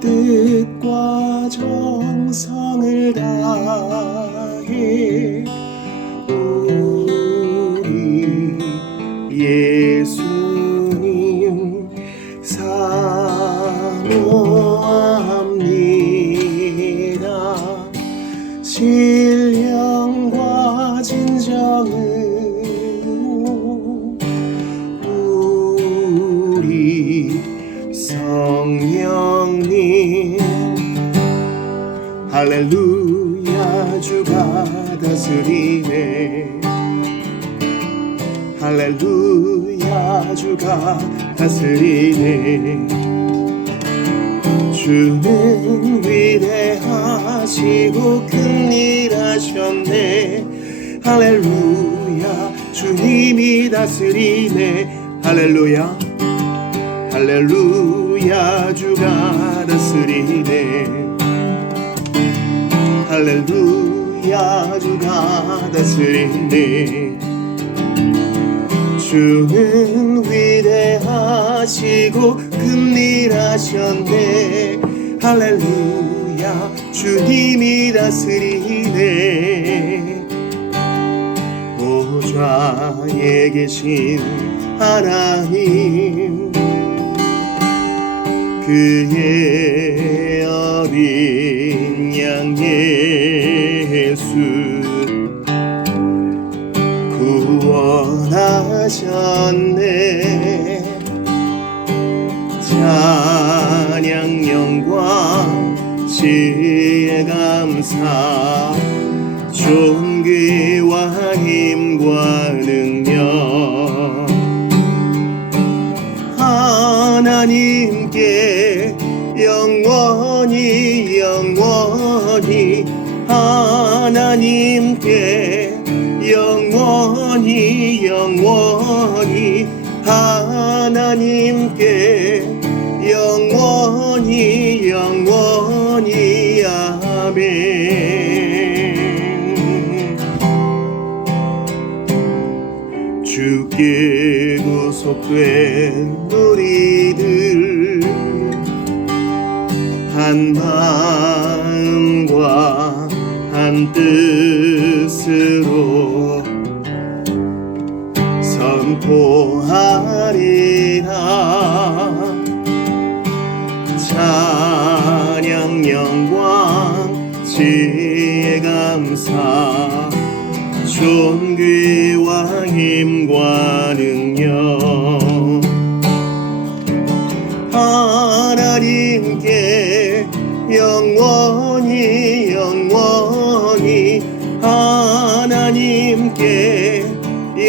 뜻과 정성을 다해 우리 예수님 사모합니다. 신령과 진정으로 우리 성령님 할렐루야 주가 다스리네. 할렐루야 주가 다스리네. 주는 위대하시고 큰일 하셨네. 할렐루야 주님이 다스리네. 할렐루야 할렐루야 주가 다스리네. 할렐루야 주가 다스리네. 주는 위대하시고 큰일 하셨네. 할렐루야 주님이 다스리네. 보좌에 계신 하나님 그의 어린 양 예수 구원하셨네. 찬양 영광 지혜 감사 존귀와 힘과 능력 하나님께 영원히 영원히 하나님께 영원히 영원히 하나님께 영원히 영원히 아멘. 주께 구속된 우리들 한 마음과 한 뜻으로 선포하리라. 찬양 영광 지혜 감사 존귀와 힘과 능력 하나님께 영원히 영원히 하나님께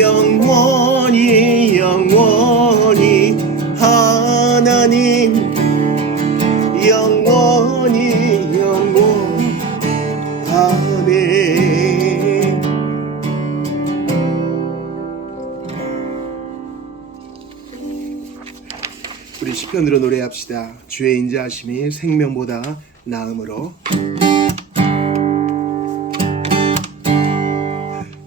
영원히 영원히 하나님 영원히 영원히 아멘. 우리 시편으로 노래합시다. 주의 인자하심이 생명보다 나음으로.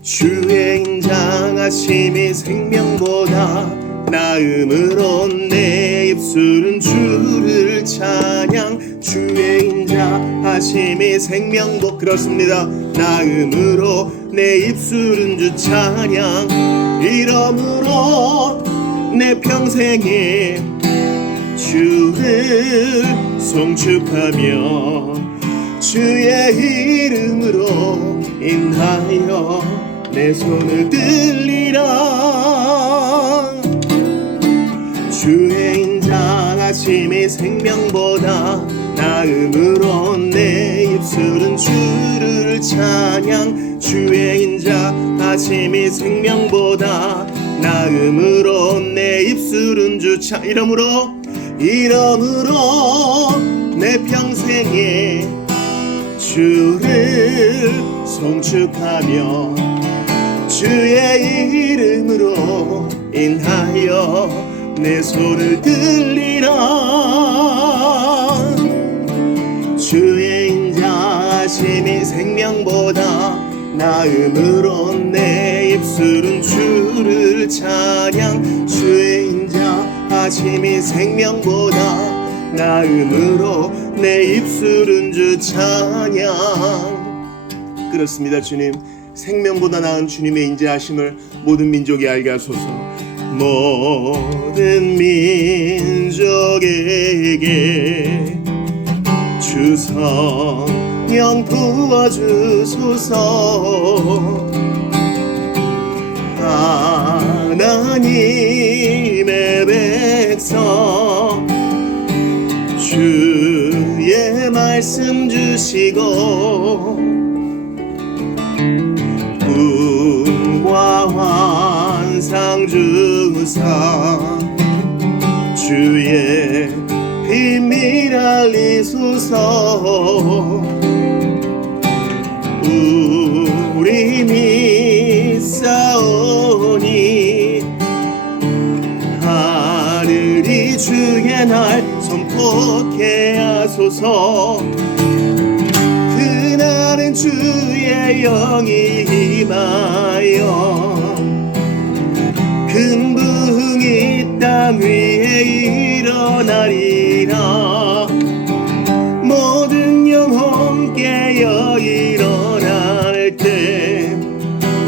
주의 인자하심이 생명보다 나음으로 내 입술은 주를 찬양. 주의 인자하심이 생명보 그렇습니다. 나음으로 내 입술은 주 찬양. 이러므로 내 평생에 주를 송축하며 주의 이름으로 인하여 내 손을 들리라. 주의 인자하심이 생명보다 나음으로 내 입술은 주를 찬양. 주의 인자하심이 생명보다 나음으로 내 입술은 주 찬양. 이러므로 내 평생에 주를 송축하며 주의 이름으로 인하여 내 손을 들리라. 주의 인자하심이 생명보다 나음으로 내 입술은 주를 찬양. 주의 인자하심이 생명보다 나음으로 내 입술은 주 찬양. 그렇습니다. 주님, 생명보다 나은 주님의 인자하심을 모든 민족이 알게 하소서. 모든 민족에게 주 성령 부어주소서. 하나님의 백성 주의 말씀 주시고 꿈과 환상 주사 주의 비밀 알리소서. 우리 믿사오니 하늘이 주의 날 선포케 하소서. 그날은 주의 영이 임하여 금붕이 땅 위에 일어나리라. 모든 영혼 깨어 일어날 때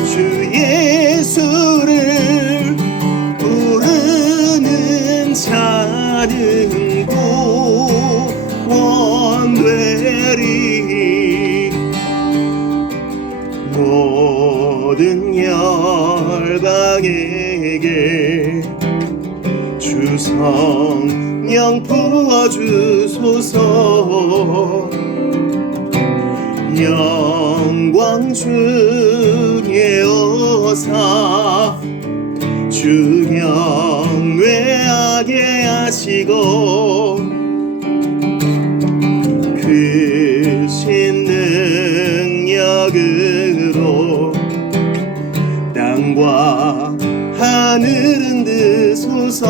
주 예수를 부르는 자는 구원되리. 모든 열방에게 주 성령 부어주소서. 영광 주의 오사 주 경외하게 하시고 크신 능력으로 땅과 하늘은 드소서.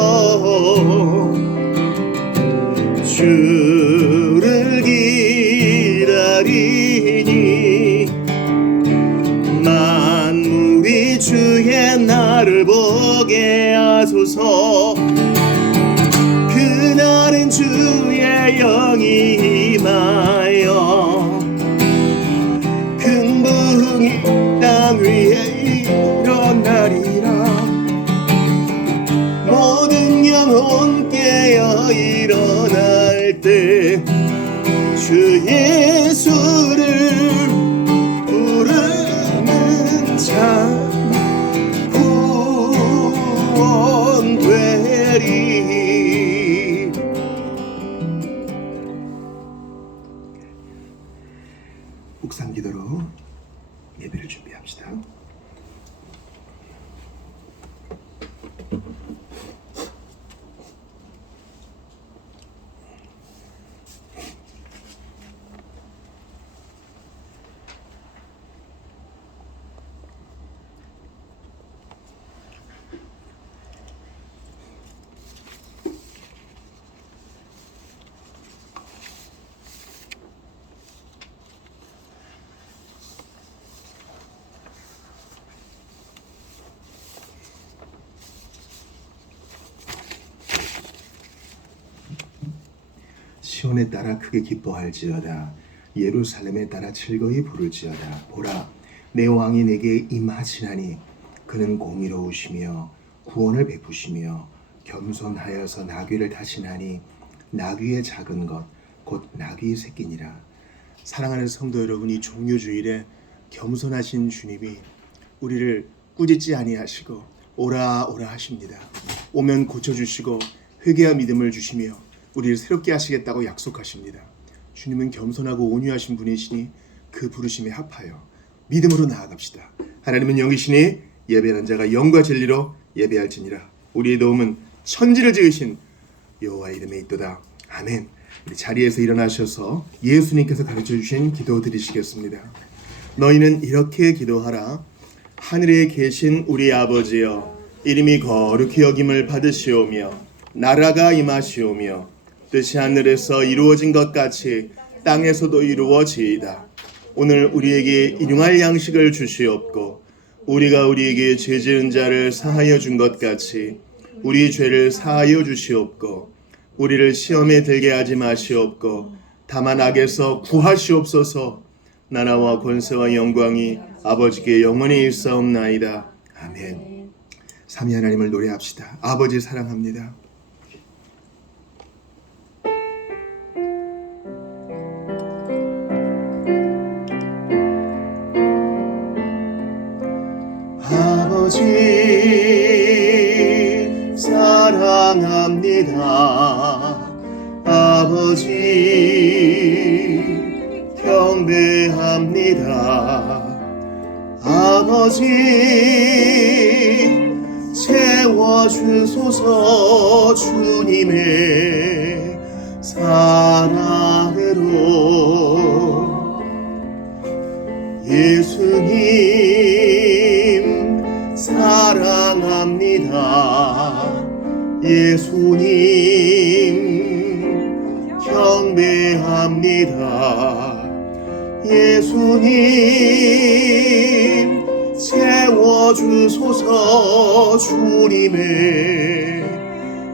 주를 기다리니 만물이 주의 날을 보게 하소서. 그날은 주의 영이 임하여 금붕이 땅 위에 일어나리라. 모든 영혼 깨어 일어날 때 주 예수를 부르는 자 구원되리. 묵상기도로 예배를 준비합시다. 시온에 따라 크게 기뻐할지어다. 예루살렘에 따라 즐거이 부를지어다. 보라, 내 왕이 내게 임하시나니 그는 공의로우시며 구원을 베푸시며 겸손하여서 나귀를 타시나니 나귀의 작은 것 곧 나귀의 새끼니라. 사랑하는 성도 여러분, 이 종료주일에 겸손하신 주님이 우리를 꾸짖지 아니하시고 오라 오라 하십니다. 오면 고쳐주시고 회개와 믿음을 주시며 우리를 새롭게 하시겠다고 약속하십니다. 주님은 겸손하고 온유하신 분이시니 그 부르심에 합하여 믿음으로 나아갑시다. 하나님은 영이시니 예배하는 자가 영과 진리로 예배할지니라. 우리의 도움은 천지를 지으신 여호와 이름에 있도다. 아멘. 우리 자리에서 일어나셔서 예수님께서 가르쳐주신 기도 드리시겠습니다. 너희는 이렇게 기도하라. 하늘에 계신 우리 아버지여, 이름이 거룩히 여김을 받으시오며 나라가 임하시오며 뜻이 하늘에서 이루어진 것 같이 땅에서도 이루어지이다. 오늘 우리에게 일용할 양식을 주시옵고 우리가 우리에게 죄 지은 자를 사하여 준 것 같이 우리 죄를 사하여 주시옵고 우리를 시험에 들게 하지 마시옵고 다만 악에서 구하시옵소서. 나라와 권세와 영광이 아버지께 영원히 일사옵나이다. 아멘. 삼위 하나님을 노래합시다. 아버지 사랑합니다. 아버지 사랑합니다. 아버지 경배합니다. 아버지 채워주소서. 주님의 사랑으로. 예수님 사랑합니다. 예수님 경배합니다. 예수님 채워주소서. 주님의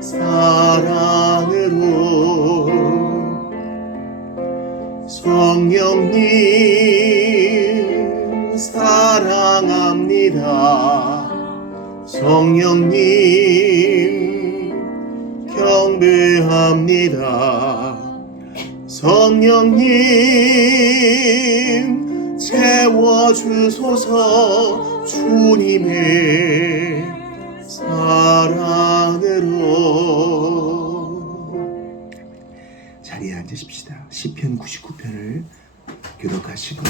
사랑으로. 성령님 사랑합니다. 성령님 경배합니다. 성령님 채워주소서. 주님의 사랑으로. 자리에 앉으십시다. 시편 99편을 교독하시고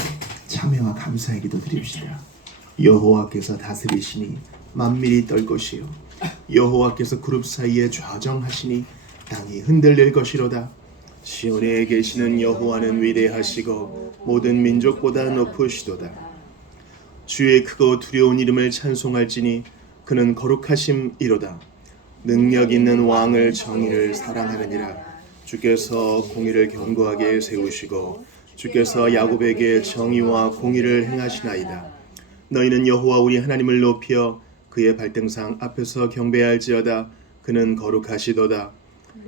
참여와 감사의 기도 드립시다. 여호와께서 다스리시니 만민이 떨 것이요 여호와께서 그룹 사이에 좌정하시니 땅이 흔들릴 것이로다. 시온에 계시는 여호와는 위대하시고 모든 민족보다 높으시도다. 주의 크고 두려운 이름을 찬송할지니 그는 거룩하심이로다. 능력 있는 왕을 정의를 사랑하느니라. 주께서 공의를 견고하게 세우시고 주께서 야곱에게 정의와 공의를 행하시나이다. 너희는 여호와 우리 하나님을 높여 그의 발등상 앞에서 경배할지어다. 그는 거룩하시도다.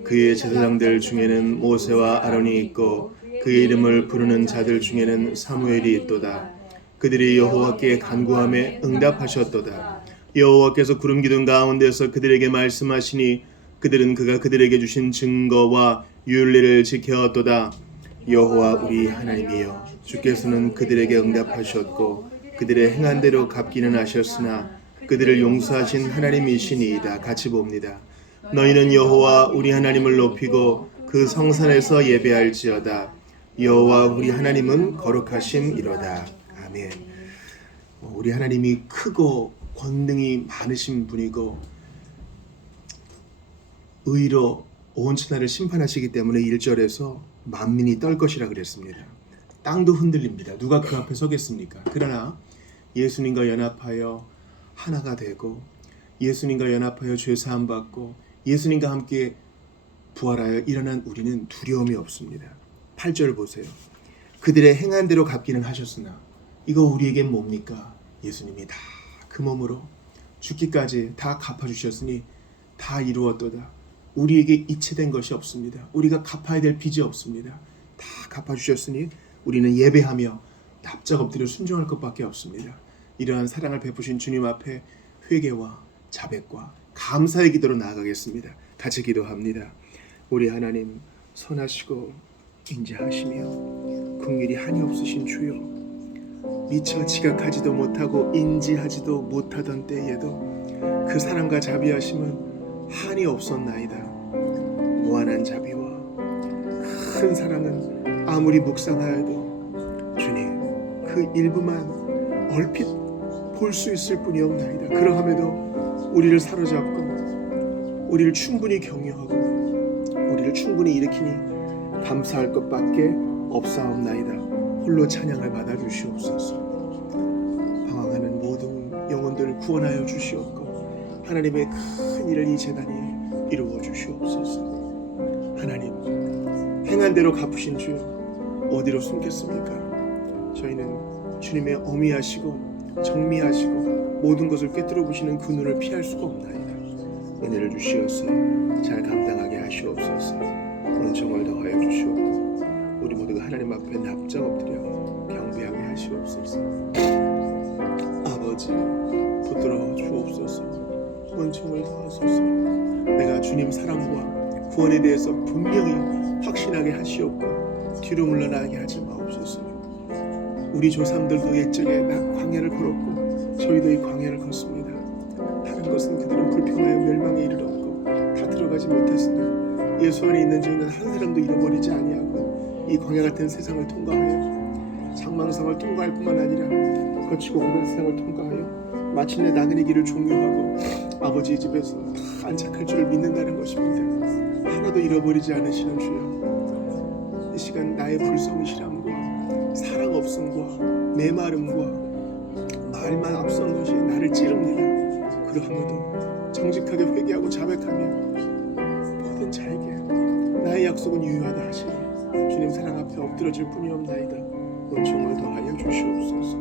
그의 제사장들 중에는 모세와 아론이 있고 그의 이름을 부르는 자들 중에는 사무엘이 있도다. 그들이 여호와께 간구함에 응답하셨도다. 여호와께서 구름 기둥 가운데서 그들에게 말씀하시니 그들은 그가 그들에게 주신 증거와 율례를 지켰도다. 여호와 우리 하나님이여, 주께서는 그들에게 응답하셨고 그들의 행한 대로 갚기는 하셨으나 그들을 용서하신 하나님이시니이다. 같이 봅니다. 너희는 여호와 우리 하나님을 높이고 그 성산에서 예배할지어다. 여호와 우리 하나님은 거룩하심이로다. 아멘. 우리 하나님이 크고 권능이 많으신 분이고 의로 온 천하를 심판하시기 때문에 1절에서 만민이 떨 것이라 그랬습니다. 땅도 흔들립니다. 누가 그 앞에 서겠습니까? 그러나 예수님과 연합하여 하나가 되고 예수님과 연합하여 죄 사함 받고 예수님과 함께 부활하여 일어난 우리는 두려움이 없습니다. 8절 보세요. 그들의 행한 대로 갚기는 하셨으나 이거 우리에겐 뭡니까? 예수님이 다 그 몸으로 죽기까지 다 갚아주셨으니 다 이루었도다. 우리에게 이체된 것이 없습니다. 우리가 갚아야 될 빚이 없습니다. 다 갚아주셨으니 우리는 예배하며 납작 엎드려 순종할 것밖에 없습니다. 이러한 사랑을 베푸신 주님 앞에 회개와 자백과 감사의 기도로 나아가겠습니다. 같이 기도합니다. 우리 하나님 선하시고 인자하시며 긍휼이 한이 없으신 주여, 미처 지각하지도 못하고 인지하지도 못하던 때에도 그 사랑과 자비하심은 한이 없었나이다. 무한한 자비와 큰 사랑은 아무리 묵상하여도 주님 그 일부만 얼핏 볼 수 있을 뿐이옵나이다. 그러함에도 우리를 사로잡고 우리를 충분히 격려하고 우리를 충분히 일으키니 감사할 것밖에 없사옵나이다. 홀로 찬양을 받아주시옵소서. 방황하는 모든 영혼들을 구원하여 주시옵고 하나님의 큰 일을 이 재단이 이루어 주시옵소서. 하나님, 행한 대로 갚으신 주여 어디로 숨겠습니까? 저희는 주님의 어미하시고 정미하시고 모든 것을 꿰뚫어 보시는 그 눈을 피할 수가 없나이다. 은혜를 주시어서 잘 감당하게 하시옵소서. 은총을 더하여 주시옵고 우리 모두가 하나님 앞에 납작 엎드려 경배하게 하시옵소서. 아버지, 붙들어 주옵소서. 은총을 더하소서. 내가 주님 사랑과 구원에 대해서 분명히 확신하게 하시옵고 뒤로 물러나게 하지 마옵소서. 우리 조상들도 옛적에 광야를 걸었고 저희도 이 광야를 걷습니다. 다른 것은 그들은 불평하여 멸망에 이르렀고 다 들어가지 못했으나 예수 안에 있는 저희는 한 사람도 잃어버리지 아니하고 이 광야 같은 세상을 통과하여 장망성을 통과할 뿐만 아니라 거치고 오는 세상을 통과하여 마침내 나그네 길을 종료하고 아버지의 집에서 다 안착할 줄을 믿는다는 것입니다. 하나도 잃어버리지 않으시는 주여, 이 시간 나의 불성실함과 사랑 없음과 메마름과 말만 앞선 것이 나를 찌릅니다. 그러함에도 정직하게 회개하고 자백하며 모든 자에게 나의 약속은 유효하다 하시니 주님 사랑 앞에 엎드러질 뿐이옵나이다. 은총을 더하여 주시옵소서.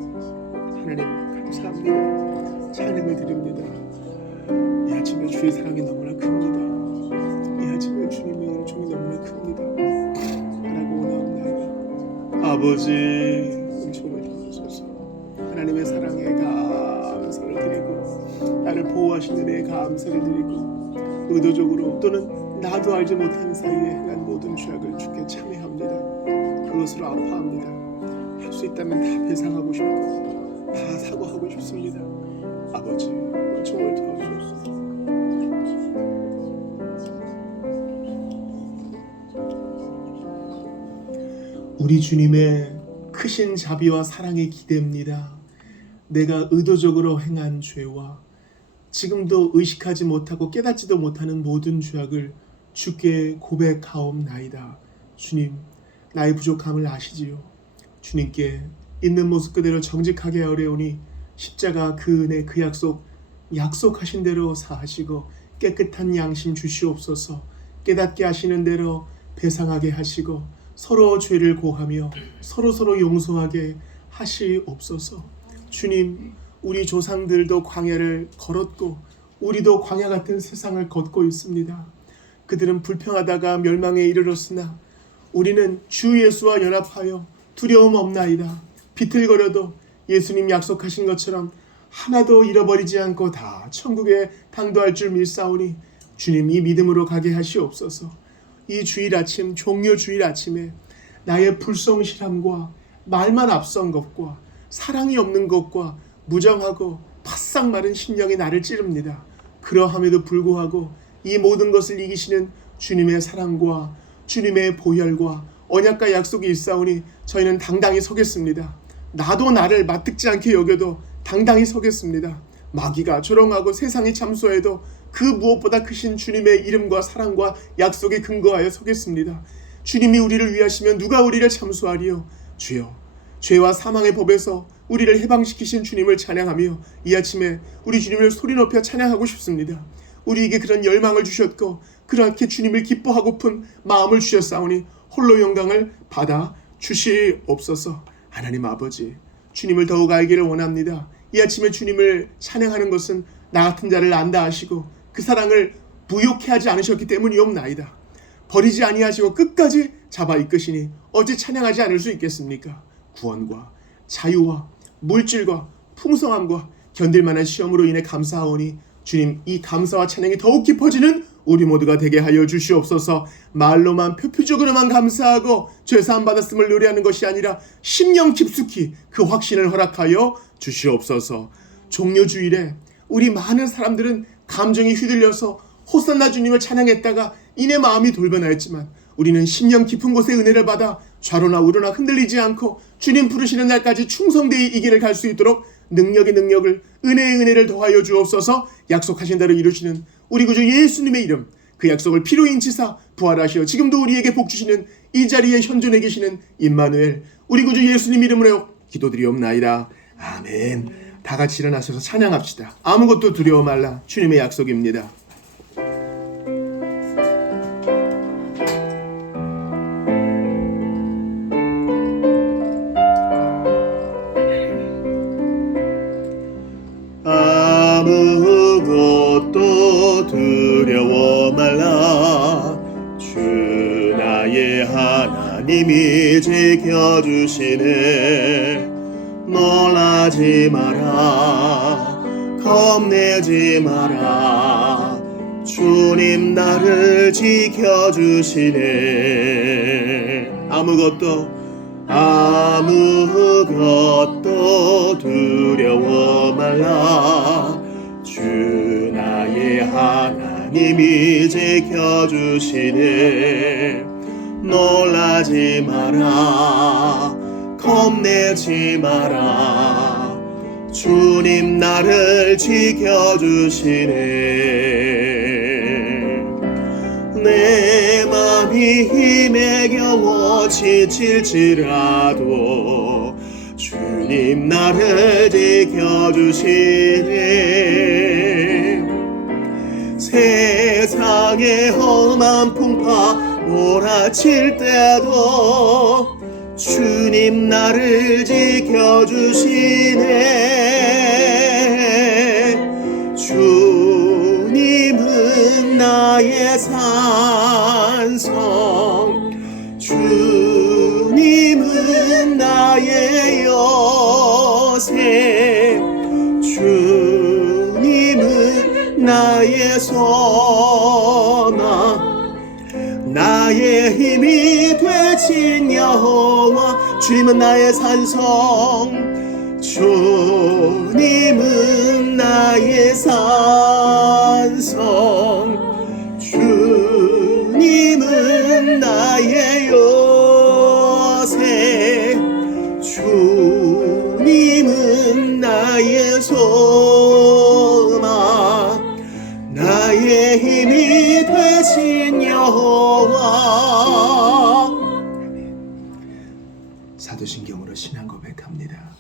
하나님 감사합니다. 찬양을 드립니다. 이 아침에 주의 사랑이 너무나 큽니다. 이 아침에 주님의 은총이 너무나 큽니다. 바라고 원하옵나이다. 아버지, 은총을 더하소서. 하나님의 사랑에 감사를 드리고 나를 보호하시는 데 감사를 드리고 의도적으로 또는 나도 알지 못하는 사이에 행한 모든 죄악을 주께 참회합니다. 그것으로 아파합니다. 할 수 있다면 다 배상하고 싶고 다 사과하고 싶습니다. 아버지, 은총을 더하소서. 우리 주님의 크신 자비와 사랑에 기대입니다. 내가 의도적으로 행한 죄와 지금도 의식하지 못하고 깨닫지도 못하는 모든 죄악을 주께 고백하옵나이다. 주님, 나의 부족함을 아시지요. 주님께 있는 모습 그대로 정직하게 아뢰오니 십자가 그 은혜 그 약속하신 대로 사하시고 깨끗한 양심 주시옵소서. 깨닫게 하시는 대로 배상하게 하시고 서로 죄를 고하며 서로 용서하게 하시옵소서. 주님, 우리 조상들도 광야를 걸었고 우리도 광야 같은 세상을 걷고 있습니다. 그들은 불평하다가 멸망에 이르렀으나 우리는 주 예수와 연합하여 두려움 없나이다. 비틀거려도 예수님 약속하신 것처럼 하나도 잃어버리지 않고 다 천국에 당도할 줄 믿사오니 주님, 이 믿음으로 가게 하시옵소서. 이 주일 아침, 종료 주일 아침에 나의 불성실함과 말만 앞선 것과 사랑이 없는 것과 무정하고 바싹 마른 심령이 나를 찌릅니다. 그러함에도 불구하고 이 모든 것을 이기시는 주님의 사랑과 주님의 보혈과 언약과 약속이 있사오니 저희는 당당히 서겠습니다. 나도 나를 맞듣지 않게 여겨도 당당히 서겠습니다. 마귀가 조롱하고 세상이 참소해도 그 무엇보다 크신 주님의 이름과 사랑과 약속에 근거하여 서겠습니다. 주님이 우리를 위하시면 누가 우리를 참소하리요. 주여, 죄와 사망의 법에서 우리를 해방시키신 주님을 찬양하며 이 아침에 우리 주님을 소리 높여 찬양하고 싶습니다. 우리에게 그런 열망을 주셨고 그렇게 주님을 기뻐하고픈 마음을 주셨사오니 홀로 영광을 받아 주시옵소서. 하나님 아버지, 주님을 더욱 알기를 원합니다. 이 아침에 주님을 찬양하는 것은 나 같은 자를 안다 하시고 그 사랑을 부욕해 하지 않으셨기 때문이옵나이다. 버리지 아니하시고 끝까지 잡아 이끄시니 어찌 찬양하지 않을 수 있겠습니까? 구원과 자유와 물질과 풍성함과 견딜 만한 시험으로 인해 감사하오니 주님, 이 감사와 찬양이 더욱 깊어지는 우리 모두가 되게 하여 주시옵소서. 말로만 표표적으로만 감사하고 죄사함 받았음을 노래하는 것이 아니라 심령 깊숙이 그 확신을 허락하여 주시옵소서. 종료주일에 우리 많은 사람들은 감정이 휘둘려서 호산나 주님을 찬양했다가 이내 마음이 돌변하였지만 우리는 심령 깊은 곳에 은혜를 받아 좌로나 우로나 흔들리지 않고 주님 부르시는 날까지 충성되이 이 길을 갈 수 있도록 능력의 능력을, 은혜의 은혜를 더하여 주옵소서. 약속하신 대로 이루시는 우리 구주 예수님의 이름, 그 약속을 피로 인치사 부활하시어 지금도 우리에게 복 주시는 이 자리에 현존해 계시는 임마누엘, 우리 구주 예수님 이름으로 기도드리옵나이다. 아멘. 다 같이 일어나셔서 찬양합시다. 아무것도 두려워 말라. 주님의 약속입니다. 아무것도 두려워 하나님이 지켜주시네. 놀라지 마라, 겁내지 마라, 주님 나를 지켜주시네. 아무것도 두려워 말라. 주 나의 하나님이 지켜주시네. 놀라지 마라, 겁내지 마라, 주님 나를 지켜주시네. 내 맘이 힘에 겨워 지칠지라도 주님 나를 지켜주시네. 세상의 험한 풍파 몰아칠 때도 주님 나를 지켜주시네. 주님은 나의 산성, 주님은 나의 요새, 주님은 나의 소망, 나의 힘이 되신 여호와. 주님은 나의 산성, 주님은 나의 산성, 주님은 나의 요새, 주님은 나의 소망, 나의 힘이 되신 여호와. 사도신경으로 신앙 고백합니다.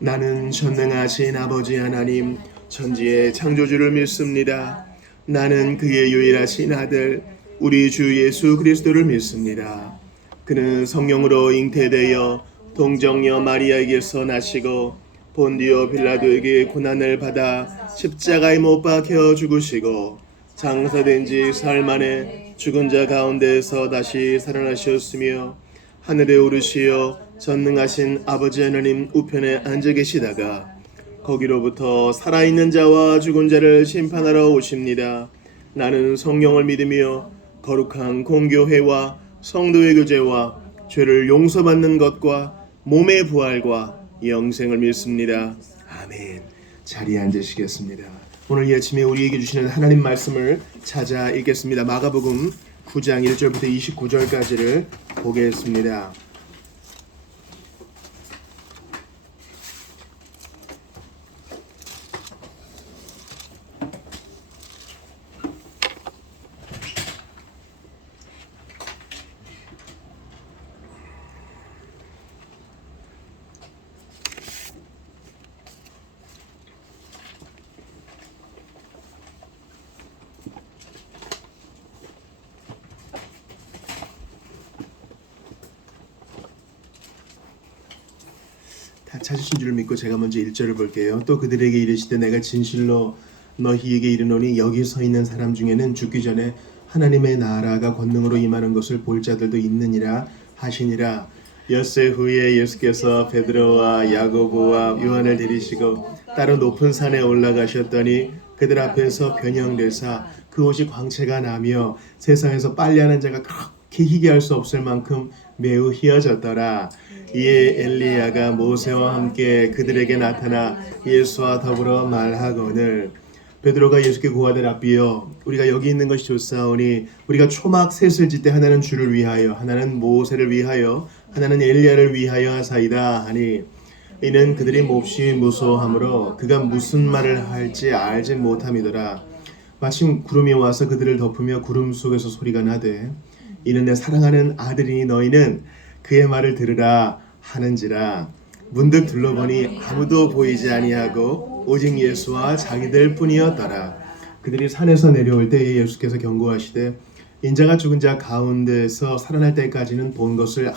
나는 전능하신 아버지 하나님, 천지의 창조주를 믿습니다. 나는 그의 유일하신 아들 우리 주 예수 그리스도를 믿습니다. 그는 성령으로 잉태되어 동정녀 마리아에게서 나시고 본디오 빌라도에게 고난을 받아 십자가에 못 박혀 죽으시고 장사된 지 사흘 만에 죽은 자 가운데에서 다시 살아나셨으며 하늘에 오르시어 전능하신 아버지 하나님 우편에 앉아 계시다가 거기로부터 살아있는 자와 죽은 자를 심판하러 오십니다. 나는 성령을 믿으며 거룩한 공교회와 성도의 교제와 죄를 용서받는 것과 몸의 부활과 영생을 믿습니다. 아멘. 자리에 앉으시겠습니다. 오늘 이 아침에 우리에게 주시는 하나님 말씀을 찾아 읽겠습니다. 마가복음 9장 1절부터 29절까지를 보겠습니다. 다 찾으신 줄 믿고 제가 먼저 1절을 볼게요. 또 그들에게 이르시되 내가 진실로 너희에게 이르노니 여기 서 있는 사람 중에는 죽기 전에 하나님의 나라가 권능으로 임하는 것을 볼 자들도 있느니라 하시니라. 엿새 후에 예수께서 베드로와 야고보와 요한을 데리시고 따로 높은 산에 올라가셨더니 그들 앞에서 변형되사 그 옷이 광채가 나며 세상에서 빨래하는 자가 그렇게 희귀할 수 없을 만큼 매우 희어졌더라. 이에 엘리야가 모세와 함께 그들에게 나타나 예수와 더불어 말하거늘 베드로가 예수께 고하되 랍비여 우리가 여기 있는 것이 좋사오니 우리가 초막 셋을 짓되 하나는 주를 위하여 하나는 모세를 위하여 하나는 엘리야를 위하여 하사이다 하니 이는 그들이 몹시 무서워하므로 그가 무슨 말을 할지 알지 못함이더라. 마침 구름이 와서 그들을 덮으며 구름 속에서 소리가 나되 이는 내 사랑하는 아들이니 너희는 그의 말을 들으라 하는지라. 문득 둘러보니 아무도 보이지 아니하고 오직 예수와 자기들 뿐이었더라. 그들이 산에서 내려올 때에 예수께서 경고하시되 인자가 죽은 자 가운데서 살아날 때까지는 본 것을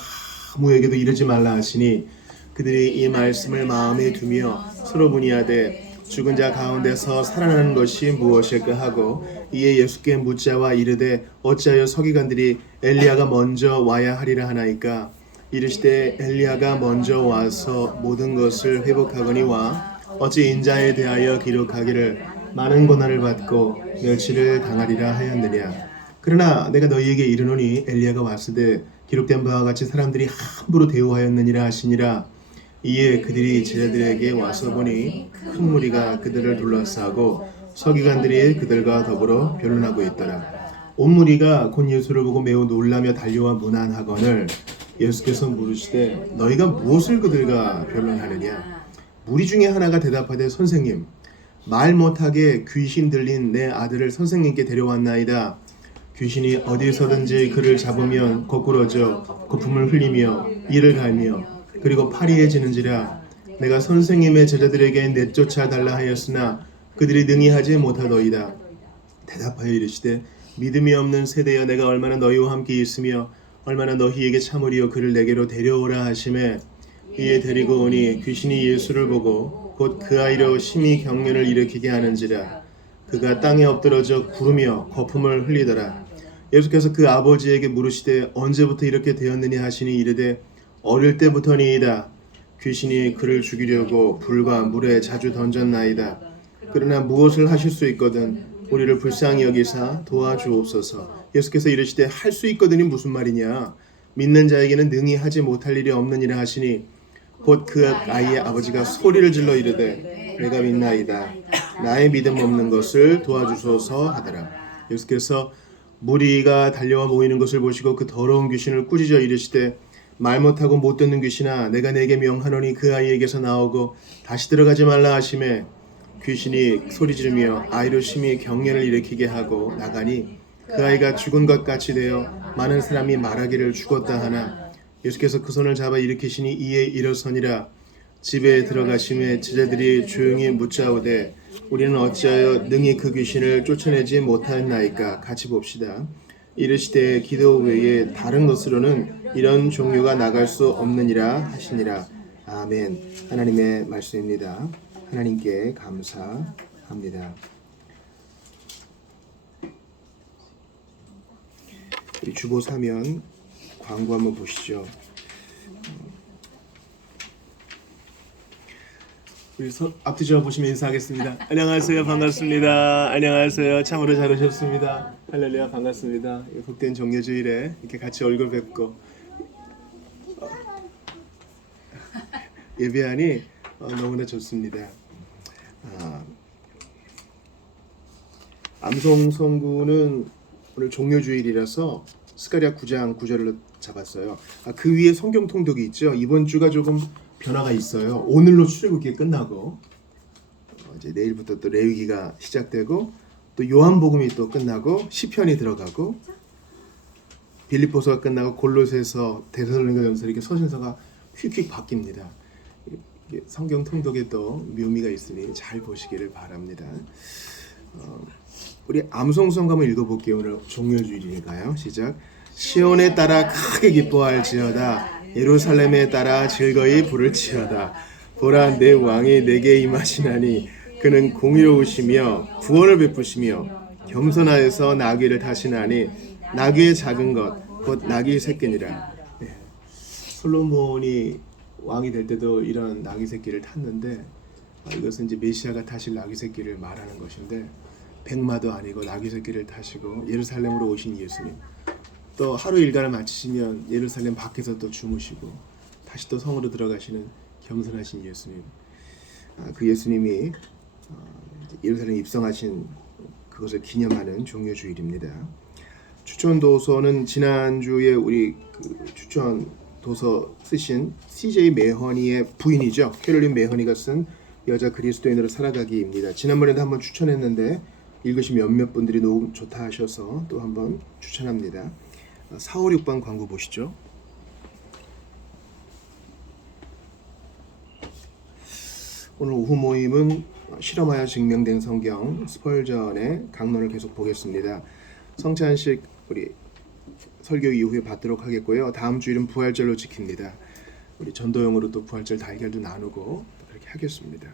아무에게도 이르지 말라 하시니 그들이 이 말씀을 마음에 두며 서로 문의하되 죽은 자 가운데서 살아나는 것이 무엇일까 하고 이에 예수께 묻자와 이르되 어찌하여 서기관들이 엘리야가 먼저 와야 하리라 하나이까 이르시되 엘리야가 먼저 와서 모든 것을 회복하거니와 어찌 인자에 대하여 기록하기를 많은 고난을 받고 멸치를 당하리라 하였느냐. 그러나 내가 너희에게 이르노니 엘리야가 왔으되 기록된 바와 같이 사람들이 함부로 대우하였느니라 하시니라. 이에 그들이 제자들에게 와서 보니 큰 무리가 그들을 둘러싸고 서기관들이 그들과 더불어 변론하고 있더라. 온 무리가 곧 예수를 보고 매우 놀라며 달려와 문안하거늘 예수께서 물으시되 너희가 무엇을 그들과 변론하느냐. 무리 중에 하나가 대답하되 선생님 말 못하게 귀신 들린 내 아들을 선생님께 데려왔나이다. 귀신이 어디서든지 그를 잡으면 거꾸러져 거품을 흘리며 이를 갈며 그리고 파리해지는지라. 내가 선생님의 제자들에게 내쫓아 달라 하였으나 그들이 능히 하지 못하더이다. 대답하여 이르시되 믿음이 없는 세대여 내가 얼마나 너희와 함께 있으며 얼마나 너희에게 참으리요 그를 내게로 데려오라 하시매 이에 데리고 오니 귀신이 예수를 보고 곧 그 아이로 심히 경련을 일으키게 하는지라. 그가 땅에 엎드러져 구르며 거품을 흘리더라. 예수께서 그 아버지에게 물으시되 언제부터 이렇게 되었느냐 하시니 이르되 어릴 때부터니이다. 귀신이 그를 죽이려고 불과 물에 자주 던졌나이다. 그러나 무엇을 하실 수 있거든 우리를 불쌍히 여기사 도와주옵소서. 예수께서 이르시되 할 수 있거든이 무슨 말이냐. 믿는 자에게는 능히 하지 못할 일이 없느니라 하시니 곧 그 아이의 아버지가 소리를 질러 이르되 내가 믿나이다. 나의 믿음 없는 것을 도와주소서 하더라. 예수께서 무리가 달려와 모이는 것을 보시고 그 더러운 귀신을 꾸짖어 이르시되 말 못하고 못 듣는 귀신아 내가 내게 명하노니 그 아이에게서 나오고 다시 들어가지 말라 하시매 귀신이 소리 지르며 아이로 심히 경련을 일으키게 하고 나가니 그 아이가 죽은 것 같이 되어 많은 사람이 말하기를 죽었다 하나 예수께서 그 손을 잡아 일으키시니 이에 일어서니라. 집에 들어가심에 제자들이 조용히 묻자오되 우리는 어찌하여 능히 그 귀신을 쫓아내지 못하였나이까. 같이 봅시다. 이르시되 기도 외에 다른 것으로는 이런 종류가 나갈 수 없느니라 하시니라. 아멘. 하나님의 말씀입니다. 하나님께 감사합니다. 우리 주보 사면 광고 한번 보시죠. 우리 앞뒤 저 보시면 인사하겠습니다. 안녕하세요. 반갑습니다. 안녕하세요. 참으로 잘 오셨습니다. 할렐루야. 반갑습니다. 복된 정례주일에 이렇게 같이 얼굴 뵙고 예배하니 너무나 좋습니다. 암송성구는 오늘 종료주일이라서 스가랴 9장 9절로 잡았어요. 그 위에 성경 통독이 있죠. 이번 주가 조금 변화가 있어요. 오늘로 출애굽기 끝나고 이제 내일부터 또 레위기가 시작되고 또 요한복음이 또 끝나고 시편이 들어가고 빌립보서가 끝나고 골로새서 데살로니가전서 이렇게 서신서가 휙휙 바뀝니다. 성경 통독에 또 묘미가 있으니 잘 보시기를 바랍니다. 우리 암송성 한번 읽어볼게요. 오늘 종료주일이니까요. 시작. 시온에 따라 크게 기뻐할지어다. 예루살렘에 따라 즐거이 부를지어다. 보라 내 왕이 내게 임하시나니 그는 공의로우시며 구원을 베푸시며 겸손하여서 나귀를 타시나니 나귀의 작은 것 곧 나귀 새끼니라. 솔로몬이 왕이 될 때도 이런 나귀 새끼를 탔는데 이것은 이제 메시아가 타실 나귀 새끼를 말하는 것인데 백마도 아니고 나귀 새끼를 타시고 예루살렘으로 오신 예수님 또 하루 일과를 마치시면 예루살렘 밖에서 또 주무시고 다시 또 성으로 들어가시는 겸손하신 예수님. 그 예수님이 예루살렘에 입성하신 그것을 기념하는 종료주일입니다. 추천도서는 지난주에 우리 추천 도서 쓰신 CJ 메허니의 부인이죠. 캐롤린 메허니가 쓴 여자 그리스도인으로 살아가기입니다. 지난번에도 한번 추천했는데 읽으신 몇몇 분들이 너무 좋다 하셔서 또 한번 추천합니다. 4, 5, 6번 광고 보시죠. 오늘 오후 모임은 실험하여 증명된 성경 스펄전의 강론을 계속 보겠습니다. 성찬식 우리 설교 이후에 받도록 하겠고요. 다음 주일은 부활절로 지킵니다. 우리 전도용으로 또 부활절 달걀도 나누고 그렇게 하겠습니다.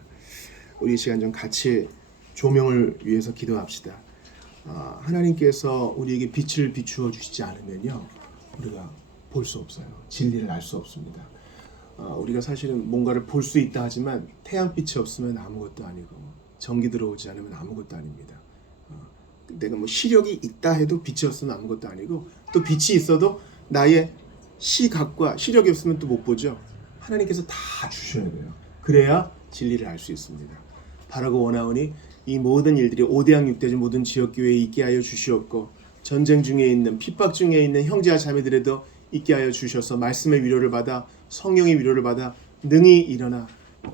우리 이 시간 좀 같이 조명을 위해서 기도합시다. 하나님께서 우리에게 빛을 비추어 주시지 않으면요, 우리가 볼 수 없어요. 진리를 알 수 없습니다. 우리가 사실은 뭔가를 볼 수 있다 하지만 태양빛이 없으면 아무것도 아니고 전기 들어오지 않으면 아무것도 아닙니다. 내가 뭐 시력이 있다 해도 빛이 없으면 아무것도 아니고, 또 빛이 있어도 나의 시각과 시력이 없으면 또 못 보죠. 하나님께서 다 주셔야 돼요. 그래야 진리를 알 수 있습니다. 바라고 원하오니 이 모든 일들이 5대양 6대주 모든 지역교회에 있게 하여 주시옵고, 전쟁 중에 있는 핍박 중에 있는 형제와 자매들에도 있게 하여 주셔서 말씀의 위로를 받아 성령의 위로를 받아 능히 일어나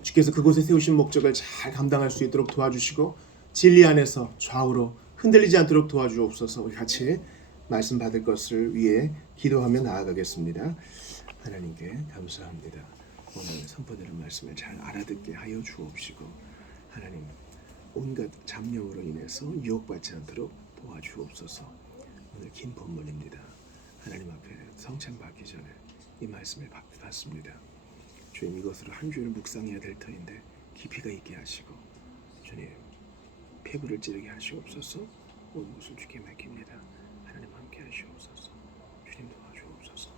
주께서 그곳에 세우신 목적을 잘 감당할 수 있도록 도와주시고, 진리 안에서 좌우로 흔들리지 않도록 도와주옵소서. 우리 같이 말씀 받을 것을 위해 기도하며 나아가겠습니다. 하나님께 감사합니다. 오늘 선포되는 말씀을 잘 알아듣게 하여 주옵시고, 하나님 온갖 잡념으로 인해서 유혹받지 않도록 도와주옵소서. 오늘 긴 본문입니다. 하나님 앞에 성찬 받기 전에 이 말씀을 받습니다. 주님, 이것으로 한 주를 묵상해야 될 터인데 깊이가 있게 하시고, 주님 폐부를 찌르게 하시옵소서. 온 것을 주께 맡깁니다. 하나님 함께 하시옵소서. 주님 도와주옵소서.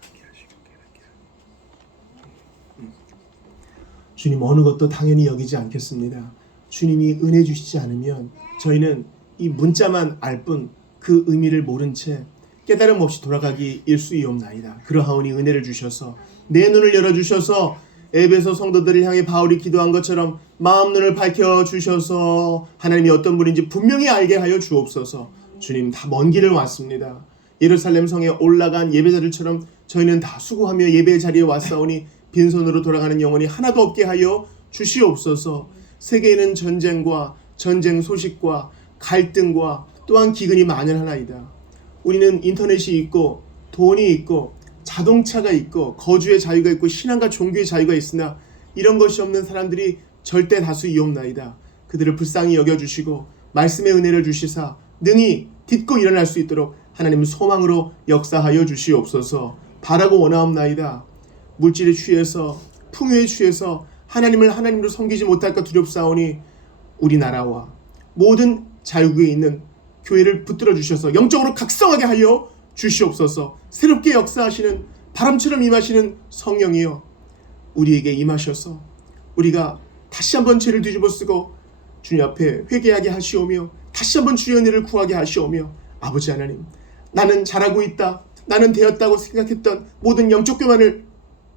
함께 하시고 깨닫게 주님, 어느 것도 당연히 여기지 않겠습니다. 주님이 은혜 주시지 않으면 저희는 이 문자만 알 뿐 그 의미를 모른 채 깨달음 없이 돌아가기 일수이옵나이다. 그러하오니 은혜를 주셔서 내 눈을 열어주셔서 에베소 성도들을 향해 바울이 기도한 것처럼 마음 눈을 밝혀주셔서 하나님이 어떤 분인지 분명히 알게 하여 주옵소서. 주님, 다 먼 길을 왔습니다. 예루살렘 성에 올라간 예배자들처럼 저희는 다 수고하며 예배 자리에 왔사오니 빈손으로 돌아가는 영혼이 하나도 없게 하여 주시옵소서. 세계에는 전쟁과 전쟁 소식과 갈등과 또한 기근이 만연하나이다. 우리는 인터넷이 있고 돈이 있고 자동차가 있고 거주의 자유가 있고 신앙과 종교의 자유가 있으나 이런 것이 없는 사람들이 절대 다수이옵나이다. 그들을 불쌍히 여겨주시고 말씀의 은혜를 주시사 능히 딛고 일어날 수 있도록 하나님 소망으로 역사하여 주시옵소서. 바라고 원하옵나이다. 물질에 취해서 풍요에 취해서 하나님을 하나님으로 섬기지 못할까 두렵사오니 우리나라와 모든 자유국에 있는 교회를 붙들어 주셔서 영적으로 각성하게 하여 주시옵소서. 새롭게 역사하시는 바람처럼 임하시는 성령이여, 우리에게 임하셔서 우리가 다시 한번 죄를 뒤집어 쓰고 주님 앞에 회개하게 하시오며 다시 한번 주의 은혜를 구하게 하시오며, 아버지 하나님, 나는 잘하고 있다, 나는 되었다고 생각했던 모든 영적 교만을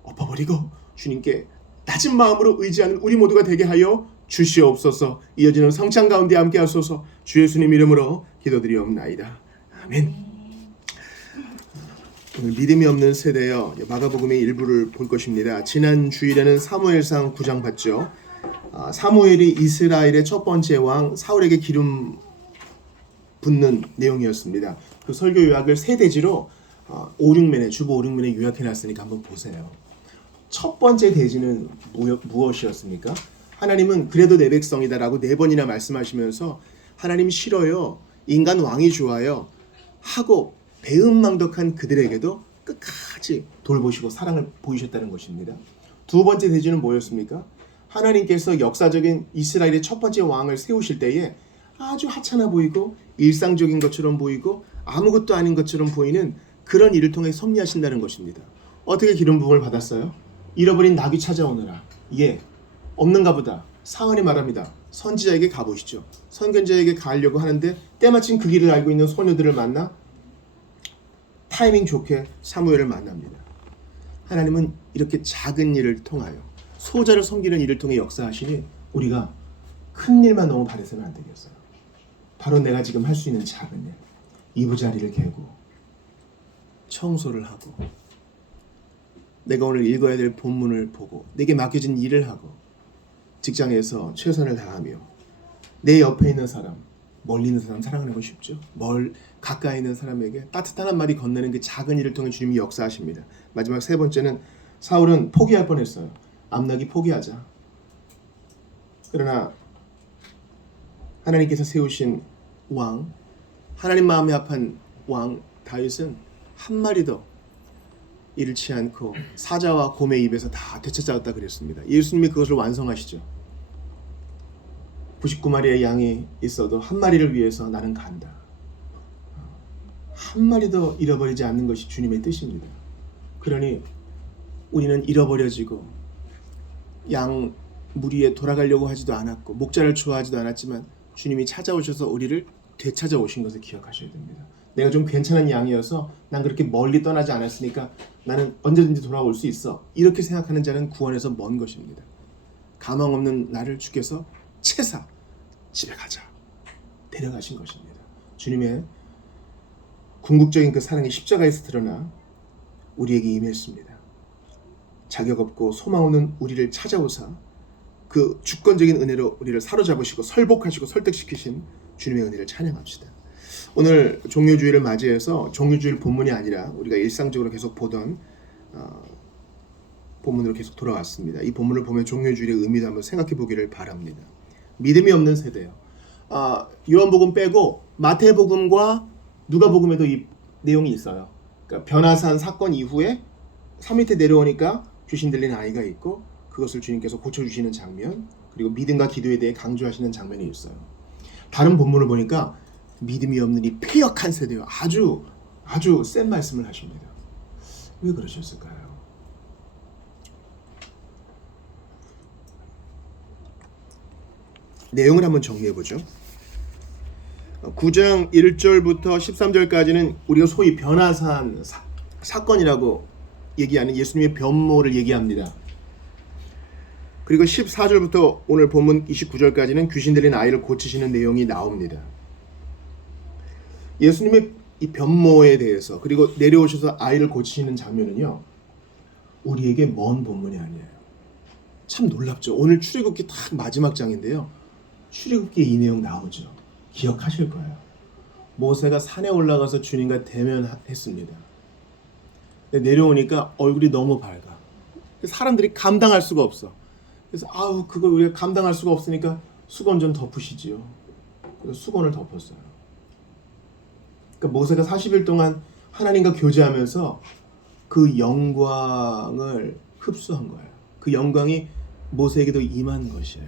엎어버리고 주님께 낮은 마음으로 의지하는 우리 모두가 되게 하여 주시옵소서. 이어지는 성찬 가운데 함께 하소서. 주 예수님 이름으로 기도드리옵나이다. 아멘. 오늘 믿음이 없는 세대여 마가복음의 일부를 볼 것입니다. 지난 주일에는 사무엘상 9장 봤죠. 사무엘이 이스라엘의 첫 번째 왕 사울에게 기름 붓는 내용이었습니다. 그 설교 요약을 세 대지로 5, 6면에 주보 5, 6면에 요약해놨으니까 한번 보세요. 첫 번째 대지는 무엇이었습니까? 하나님은 그래도 내 백성이다라고 4번이나 말씀하시면서 하나님 싫어요, 인간 왕이 좋아요 하고 배은망덕한 그들에게도 끝까지 돌보시고 사랑을 보이셨다는 것입니다. 두 번째 대지는 뭐였습니까? 하나님께서 역사적인 이스라엘의 첫 번째 왕을 세우실 때에 아주 하찮아 보이고 일상적인 것처럼 보이고 아무것도 아닌 것처럼 보이는 그런 일을 통해 섭리하신다는 것입니다. 어떻게 기름 부음을 받았어요? 잃어버린 나귀 찾아오느라. 없는가 보다. 사울이 말합니다. 선지자에게 가보시죠. 선견자에게 가려고 하는데 때마침 그 길을 알고 있는 소녀들을 만나 타이밍 좋게 사무엘을 만납니다. 하나님은 이렇게 작은 일을 통하여 소자를 섬기는 일을 통해 역사하시니 우리가 큰 일만 너무 바라서는 안 되겠어요. 바로 내가 지금 할 수 있는 작은 일, 이부자리를 개고 청소를 하고 내가 오늘 읽어야 될 본문을 보고 내게 맡겨진 일을 하고 직장에서 최선을 다하며 내 옆에 있는 사람, 멀리 있는 사람 사랑하는 거 쉽죠? 가까이 있는 사람에게 따뜻한 한마디 건네는 그 작은 일을 통해 주님이 역사하십니다. 마지막 세 번째는 사울은 포기할 뻔했어요. 암나기 포기하자. 그러나 하나님께서 세우신 왕, 하나님 마음에 합한 왕 다윗은 한 마리도 잃지 않고 사자와 곰의 입에서 다 되찾았다 그랬습니다. 예수님이 그것을 완성하시죠. 99마리의 양이 있어도 한 마리를 위해서 나는 간다. 한 마리도 잃어버리지 않는 것이 주님의 뜻입니다. 그러니 우리는 잃어버려지고 양 무리에 돌아가려고 하지도 않았고 목자를 좋아하지도 않았지만 주님이 찾아오셔서 우리를 되찾아오신 것을 기억하셔야 됩니다. 내가 좀 괜찮은 양이어서 난 그렇게 멀리 떠나지 않았으니까 나는 언제든지 돌아올 수 있어. 이렇게 생각하는 자는 구원에서 먼 것입니다. 가망 없는 나를 주께서 채사 집에 가자 데려가신 것입니다. 주님의 궁극적인 그 사랑이 십자가에서 드러나 우리에게 임했습니다. 자격 없고 소망 없는 우리를 찾아오사 그 주권적인 은혜로 우리를 사로잡으시고 설복하시고 설득시키신 주님의 은혜를 찬양합시다. 오늘 종료주일을 맞이해서 종료주일 본문이 아니라 우리가 일상적으로 계속 보던 본문으로 계속 돌아왔습니다. 이 본문을 보면 종료주일의 의미도 한번 생각해 보기를 바랍니다. 믿음이 없는 세대예요. 요한복음 빼고 마태복음과 누가복음에도 이 내용이 있어요. 그러니까 변화산 사건 이후에 산 밑에 내려오니까 귀신 들린 아이가 있고 그것을 주님께서 고쳐주시는 장면, 그리고 믿음과 기도에 대해 강조하시는 장면이 있어요. 다른 본문을 보니까 믿음이 없는 이 폐역한 세대요. 아주 센 말씀을 하십니다. 왜 그러셨을까요? 내용을 한번 정리해보죠. 9장 1절부터 13절까지는 우리가 소위 변화산 사건이라고 얘기하는 예수님의 변모를 얘기합니다. 그리고 14절부터 오늘 본문 29절까지는 귀신 들린 아이를 고치시는 내용이 나옵니다. 예수님의 이 변모에 대해서 그리고 내려오셔서 아이를 고치시는 장면은요, 우리에게 먼 본문이 아니에요. 참 놀랍죠. 오늘 출애굽기 딱 마지막 장인데요, 출애굽기에 이 내용 나오죠. 기억하실 거예요. 모세가 산에 올라가서 주님과 대면했습니다. 내려오니까 얼굴이 너무 밝아. 사람들이 감당할 수가 없어. 그래서 그걸 우리가 감당할 수가 없으니까 수건 좀 덮으시지요. 그래서 수건을 덮었어요. 그러니까 모세가 40일 동안 하나님과 교제하면서 그 영광을 흡수한 거예요. 그 영광이 모세에게도 임한 것이에요.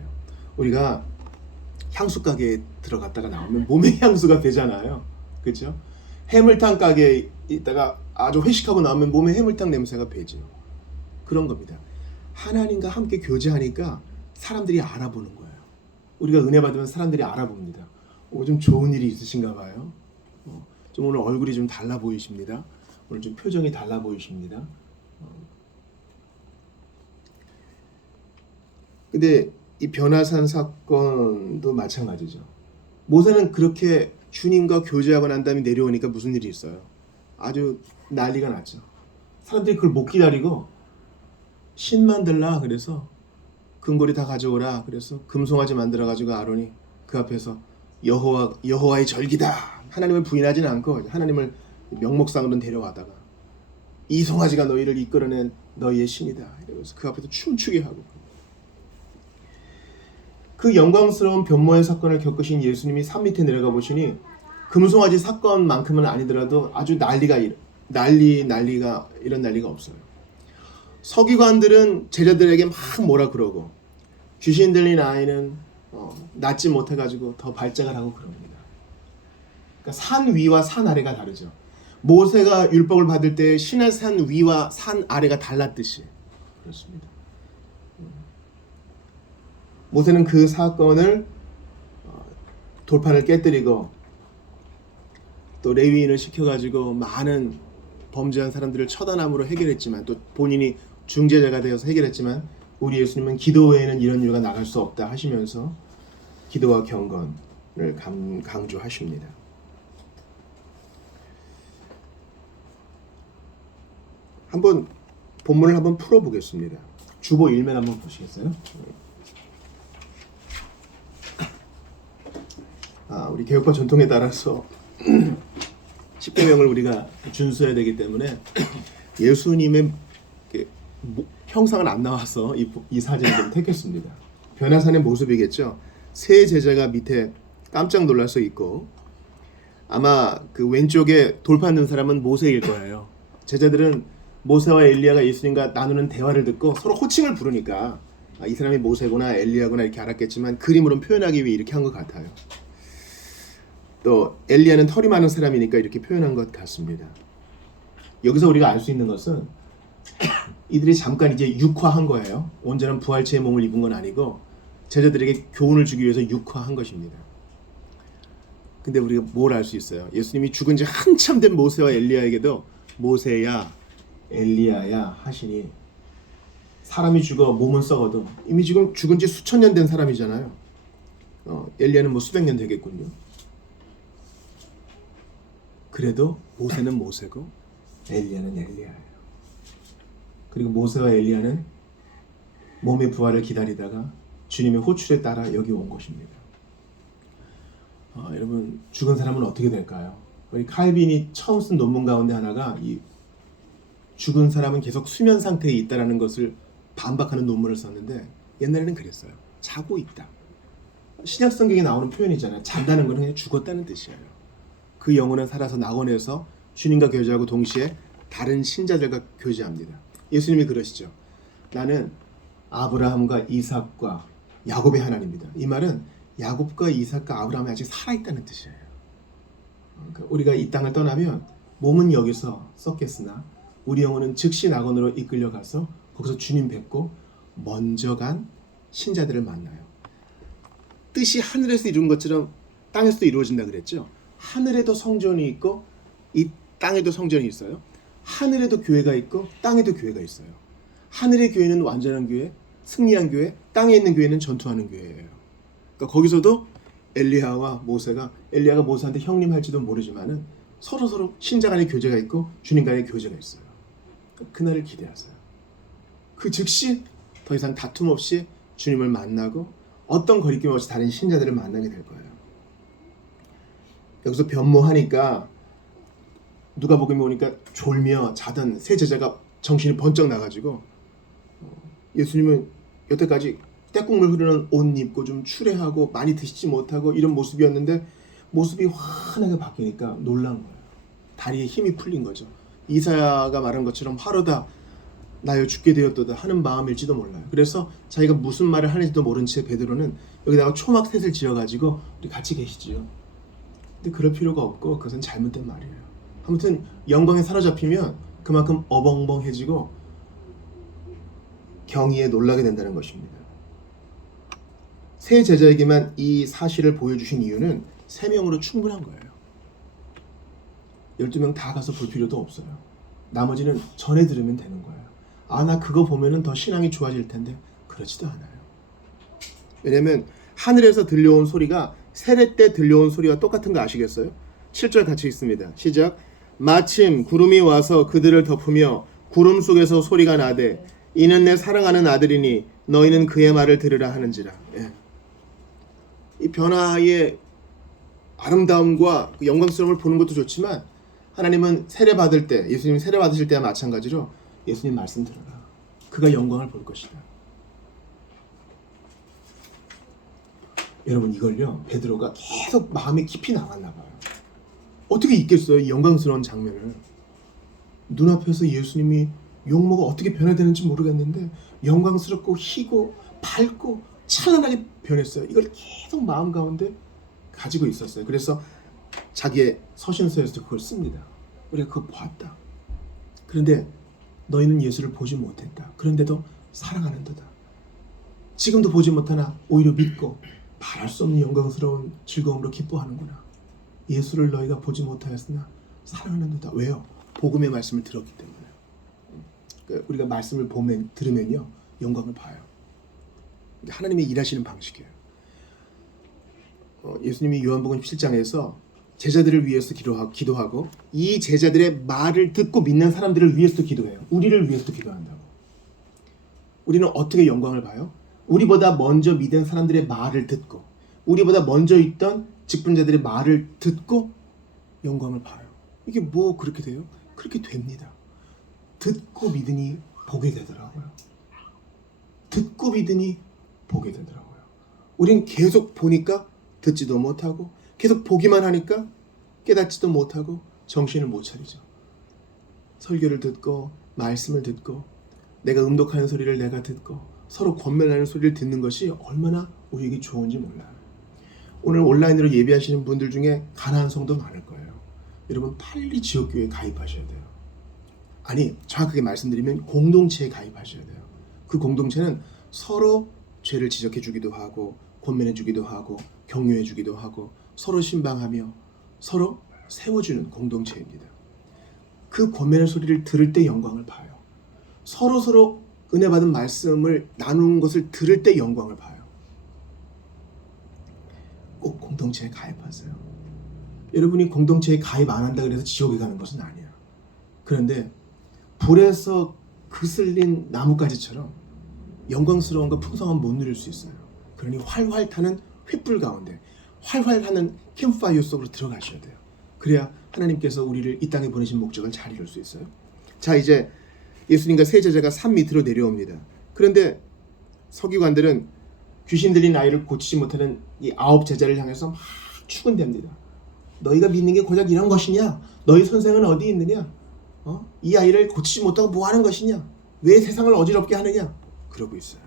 우리가 향수 가게에 들어갔다가 나오면 몸에 향수가 배잖아요. 그렇죠? 해물탕 가게에 있다가 아주 회식하고 나오면 몸에 해물탕 냄새가 배죠. 그런 겁니다. 하나님과 함께 교제하니까 사람들이 알아보는 거예요. 우리가 은혜 받으면 사람들이 알아봅니다. 좀 좋은 일이 있으신가 봐요. 좀 오늘 얼굴이 좀 달라 보이십니다. 오늘 좀 표정이 달라 보이십니다. 근데 이 변화산 사건도 마찬가지죠. 모세는 그렇게 주님과 교제하고 난 다음에 내려오니까 무슨 일이 있어요? 아주 난리가 났죠. 사람들이 그걸 못 기다리고 신 만들라 그래서 금고리 다 가져오라 그래서 금송아지 만들어 가지고 아론이 그 앞에서 여호와의 절기다, 하나님을 부인하지는 않고 하나님을 명목상으로는 데려와다가 이 송아지가 너희를 이끌어낸 너희의 신이다 이러면서 그 앞에서 춤추게 하고, 그 영광스러운 변모의 사건을 겪으신 예수님이 산 밑에 내려가 보시니 금송아지 사건만큼은 아니더라도 아주 이런 난리가 없어요. 서기관들은 제자들에게 막 뭐라 그러고, 귀신 들린 아이는 낫지 못해가지고 더 발작을 하고 그럽니다. 그러니까 산 위와 산 아래가 다르죠. 모세가 율법을 받을 때 신의 산 위와 산 아래가 달랐듯이 그렇습니다. 모세는 그 사건을 돌판을 깨뜨리고 또 레위인을 시켜가지고 많은 범죄한 사람들을 처단함으로 해결했지만, 또 본인이 중재자가 되어서 해결했지만, 우리 예수님은 기도 외에는 이런 일가 나갈 수 없다 하시면서 기도와 경건을 강조하십니다. 한번 본문을 한번 풀어보겠습니다. 주보 1면 한번 보시겠어요? 우리 개혁과 전통에 따라서 10계명을 우리가 준수해야 되기 때문에 예수님의 형상은 안 나와서 이 사진을 좀 택했습니다. 변화산의 모습이겠죠. 세 제자가 밑에 깜짝 놀라서 있고, 아마 그 왼쪽에 돌판 든 사람은 모세일 거예요. 제자들은 모세와 엘리야가 예수님과 나누는 대화를 듣고 서로 호칭을 부르니까 이 사람이 모세구나 엘리야구나 이렇게 알았겠지만 그림으로 표현하기 위해 이렇게 한 것 같아요. 또 엘리야는 털이 많은 사람이니까 이렇게 표현한 것 같습니다. 여기서 우리가 알 수 있는 것은 이들이 잠깐 이제 육화한 거예요. 온전한 부활체의 몸을 입은 건 아니고 제자들에게 교훈을 주기 위해서 육화한 것입니다. 근데 우리가 뭘 알 수 있어요? 예수님이 죽은 지 한참 된 모세와 엘리야에게도 모세야 엘리야야 하시니 사람이 죽어 몸은 썩어도 이미 지금 죽은 지 수천 년 된 사람이잖아요. 엘리야는 뭐 수백 년 되겠군요. 그래도 모세는 모세고 엘리야는 엘리야예요. 그리고 모세와 엘리야는 몸의 부활을 기다리다가 주님의 호출에 따라 여기 온 것입니다. 여러분 죽은 사람은 어떻게 될까요? 우리 칼빈이 처음 쓴 논문 가운데 하나가 이 죽은 사람은 계속 수면 상태에 있다라는 것을 반박하는 논문을 썼는데 옛날에는 그랬어요. 자고 있다. 신약 성경에 나오는 표현이잖아요. 잔다는 것은 그냥 죽었다는 뜻이에요. 그 영혼은 살아서 낙원에서 주님과 교제하고 동시에 다른 신자들과 교제합니다. 예수님이 그러시죠. 나는 아브라함과 이삭과 야곱의 하나님이다. 이 말은 야곱과 이삭과 아브라함이 아직 살아있다는 뜻이에요. 그러니까 우리가 이 땅을 떠나면 몸은 여기서 썩겠으나 우리 영혼은 즉시 낙원으로 이끌려가서 거기서 주님 뵙고 먼저 간 신자들을 만나요. 뜻이 하늘에서 이룬 것처럼 땅에서도 이루어진다 그랬죠. 하늘에도 성전이 있고 이 땅에도 성전이 있어요. 하늘에도 교회가 있고 땅에도 교회가 있어요. 하늘의 교회는 완전한 교회, 승리한 교회, 땅에 있는 교회는 전투하는 교회예요. 그러니까 거기서도 엘리야와 모세가 엘리야가 모세한테 형님 할지도 모르지만은 서로 신자 간의 교제가 있고 주님 간의 교제가 있어요. 그날을 기대하세요. 그 즉시 더 이상 다툼 없이 주님을 만나고 어떤 거리낌 없이 다른 신자들을 만나게 될 거예요. 여기서 변모하니까 누가복음에 오니까 졸며 자던 세 제자가 정신이 번쩍 나가지고 예수님은 여태까지 때국물 흐르는 옷 입고 좀 추레하고 많이 드시지 못하고 이런 모습이었는데 모습이 환하게 바뀌니까 놀란 거예요. 다리에 힘이 풀린 거죠. 이사야가 말한 것처럼 화로다 나여 죽게 되었도다 하는 마음일지도 몰라요. 그래서 자기가 무슨 말을 하는지도 모른 채 베드로는 여기다가 초막셋을 지어가지고 우리 같이 계시지요. 근데 그럴 필요가 없고 그것은 잘못된 말이에요. 아무튼 영광에 사로잡히면 그만큼 어벙벙해지고 경의에 놀라게 된다는 것입니다. 세 제자에게만 이 사실을 보여주신 이유는 3명으로 충분한 거예요. 12명 다 가서 볼 필요도 없어요. 나머지는 전해 들으면 되는 거예요. 나 그거 보면은 더 신앙이 좋아질 텐데 그렇지도 않아요. 왜냐면 하늘에서 들려온 소리가 세례 때 들려온 소리와 똑같은 거 아시겠어요? 7절 같이 읽습니다. 시작. 마침 구름이 와서 그들을 덮으며 구름 속에서 소리가 나되 이는 내 사랑하는 아들이니 너희는 그의 말을 들으라 하는지라. 이 변화의 아름다움과 그 영광스러움을 보는 것도 좋지만 하나님은 세례 받을 때 예수님 세례 받으실 때와 마찬가지로 예수님 말씀 들어라. 그가 영광을 볼 것이다. 여러분 이걸요 베드로가 계속 마음에 깊이 남았나 봐요. 어떻게 있겠어요 이 영광스러운 장면을. 눈앞에서 예수님이 용모가 어떻게 변화되는지 모르겠는데 영광스럽고 희고 밝고 찬란하게 변했어요. 이걸 계속 마음 가운데 가지고 있었어요. 그래서 자기의 서신서에서 그걸 씁니다. 우리가 그거 보았다. 그런데 너희는 예수를 보지 못했다. 그런데도 사랑하는도다. 지금도 보지 못하나 오히려 믿고 말할 수 없는 영광스러운 즐거움으로 기뻐하는구나. 예수를 너희가 보지 못하였으나 사랑하는도다. 왜요? 복음의 말씀을 들었기 때문에. 우리가 말씀을 들으면요 영광을 봐요. 하나님이 일하시는 방식이에요. 예수님이 요한복음 7장에서 제자들을 위해서 기도하고 이 제자들의 말을 듣고 믿는 사람들을 위해서 기도해요. 우리를 위해서 기도한다고. 우리는 어떻게 영광을 봐요? 우리보다 먼저 믿은 사람들의 말을 듣고 우리보다 먼저 있던 직분자들의 말을 듣고 영광을 봐요. 이게 뭐 그렇게 돼요? 그렇게 됩니다. 듣고 믿으니 보게 되더라고요. 듣고 믿으니 보게 되더라고요. 우리는 계속 보니까 듣지도 못하고 계속 보기만 하니까 깨닫지도 못하고 정신을 못 차리죠. 설교를 듣고 말씀을 듣고 내가 음독하는 소리를 내가 듣고 서로 권면하는 소리를 듣는 것이 얼마나 우리에게 좋은지 몰라요. 오늘 온라인으로 예배하시는 분들 중에 가난한 성도 많을 거예요. 여러분 빨리 지역교회에 가입하셔야 돼요. 아니 정확하게 말씀드리면 공동체에 가입하셔야 돼요. 그 공동체는 서로 죄를 지적해 주기도 하고 권면해 주기도 하고 격려해 주기도 하고 서로 신방하며 서로 세워주는 공동체입니다. 그 권면의 소리를 들을 때 영광을 봐요. 서로 은혜 받은 말씀을 나누는 것을 들을 때 영광을 봐요. 꼭 공동체에 가입하세요. 여러분이 공동체에 가입 안 한다 그래서 지옥에 가는 것은 아니야. 그런데 불에서 그슬린 나뭇가지처럼 영광스러움과 풍성함 못 누릴 수 있어요. 그러니 활활 타는 횃불 가운데 활활 하는 캠프파이어 속으로 들어가셔야 돼요. 그래야 하나님께서 우리를 이 땅에 보내신 목적을 잘 이룰 수 있어요. 자, 이제 예수님과 세 제자가 산 밑으로 내려옵니다. 그런데 서기관들은 귀신 들린 아이를 고치지 못하는 이 9 제자를 향해서 막 추근댑니다. 너희가 믿는 게 고작 이런 것이냐? 너희 선생은 어디 있느냐? 이 아이를 고치지 못하고 뭐 하는 것이냐? 왜 세상을 어지럽게 하느냐? 그러고 있어요.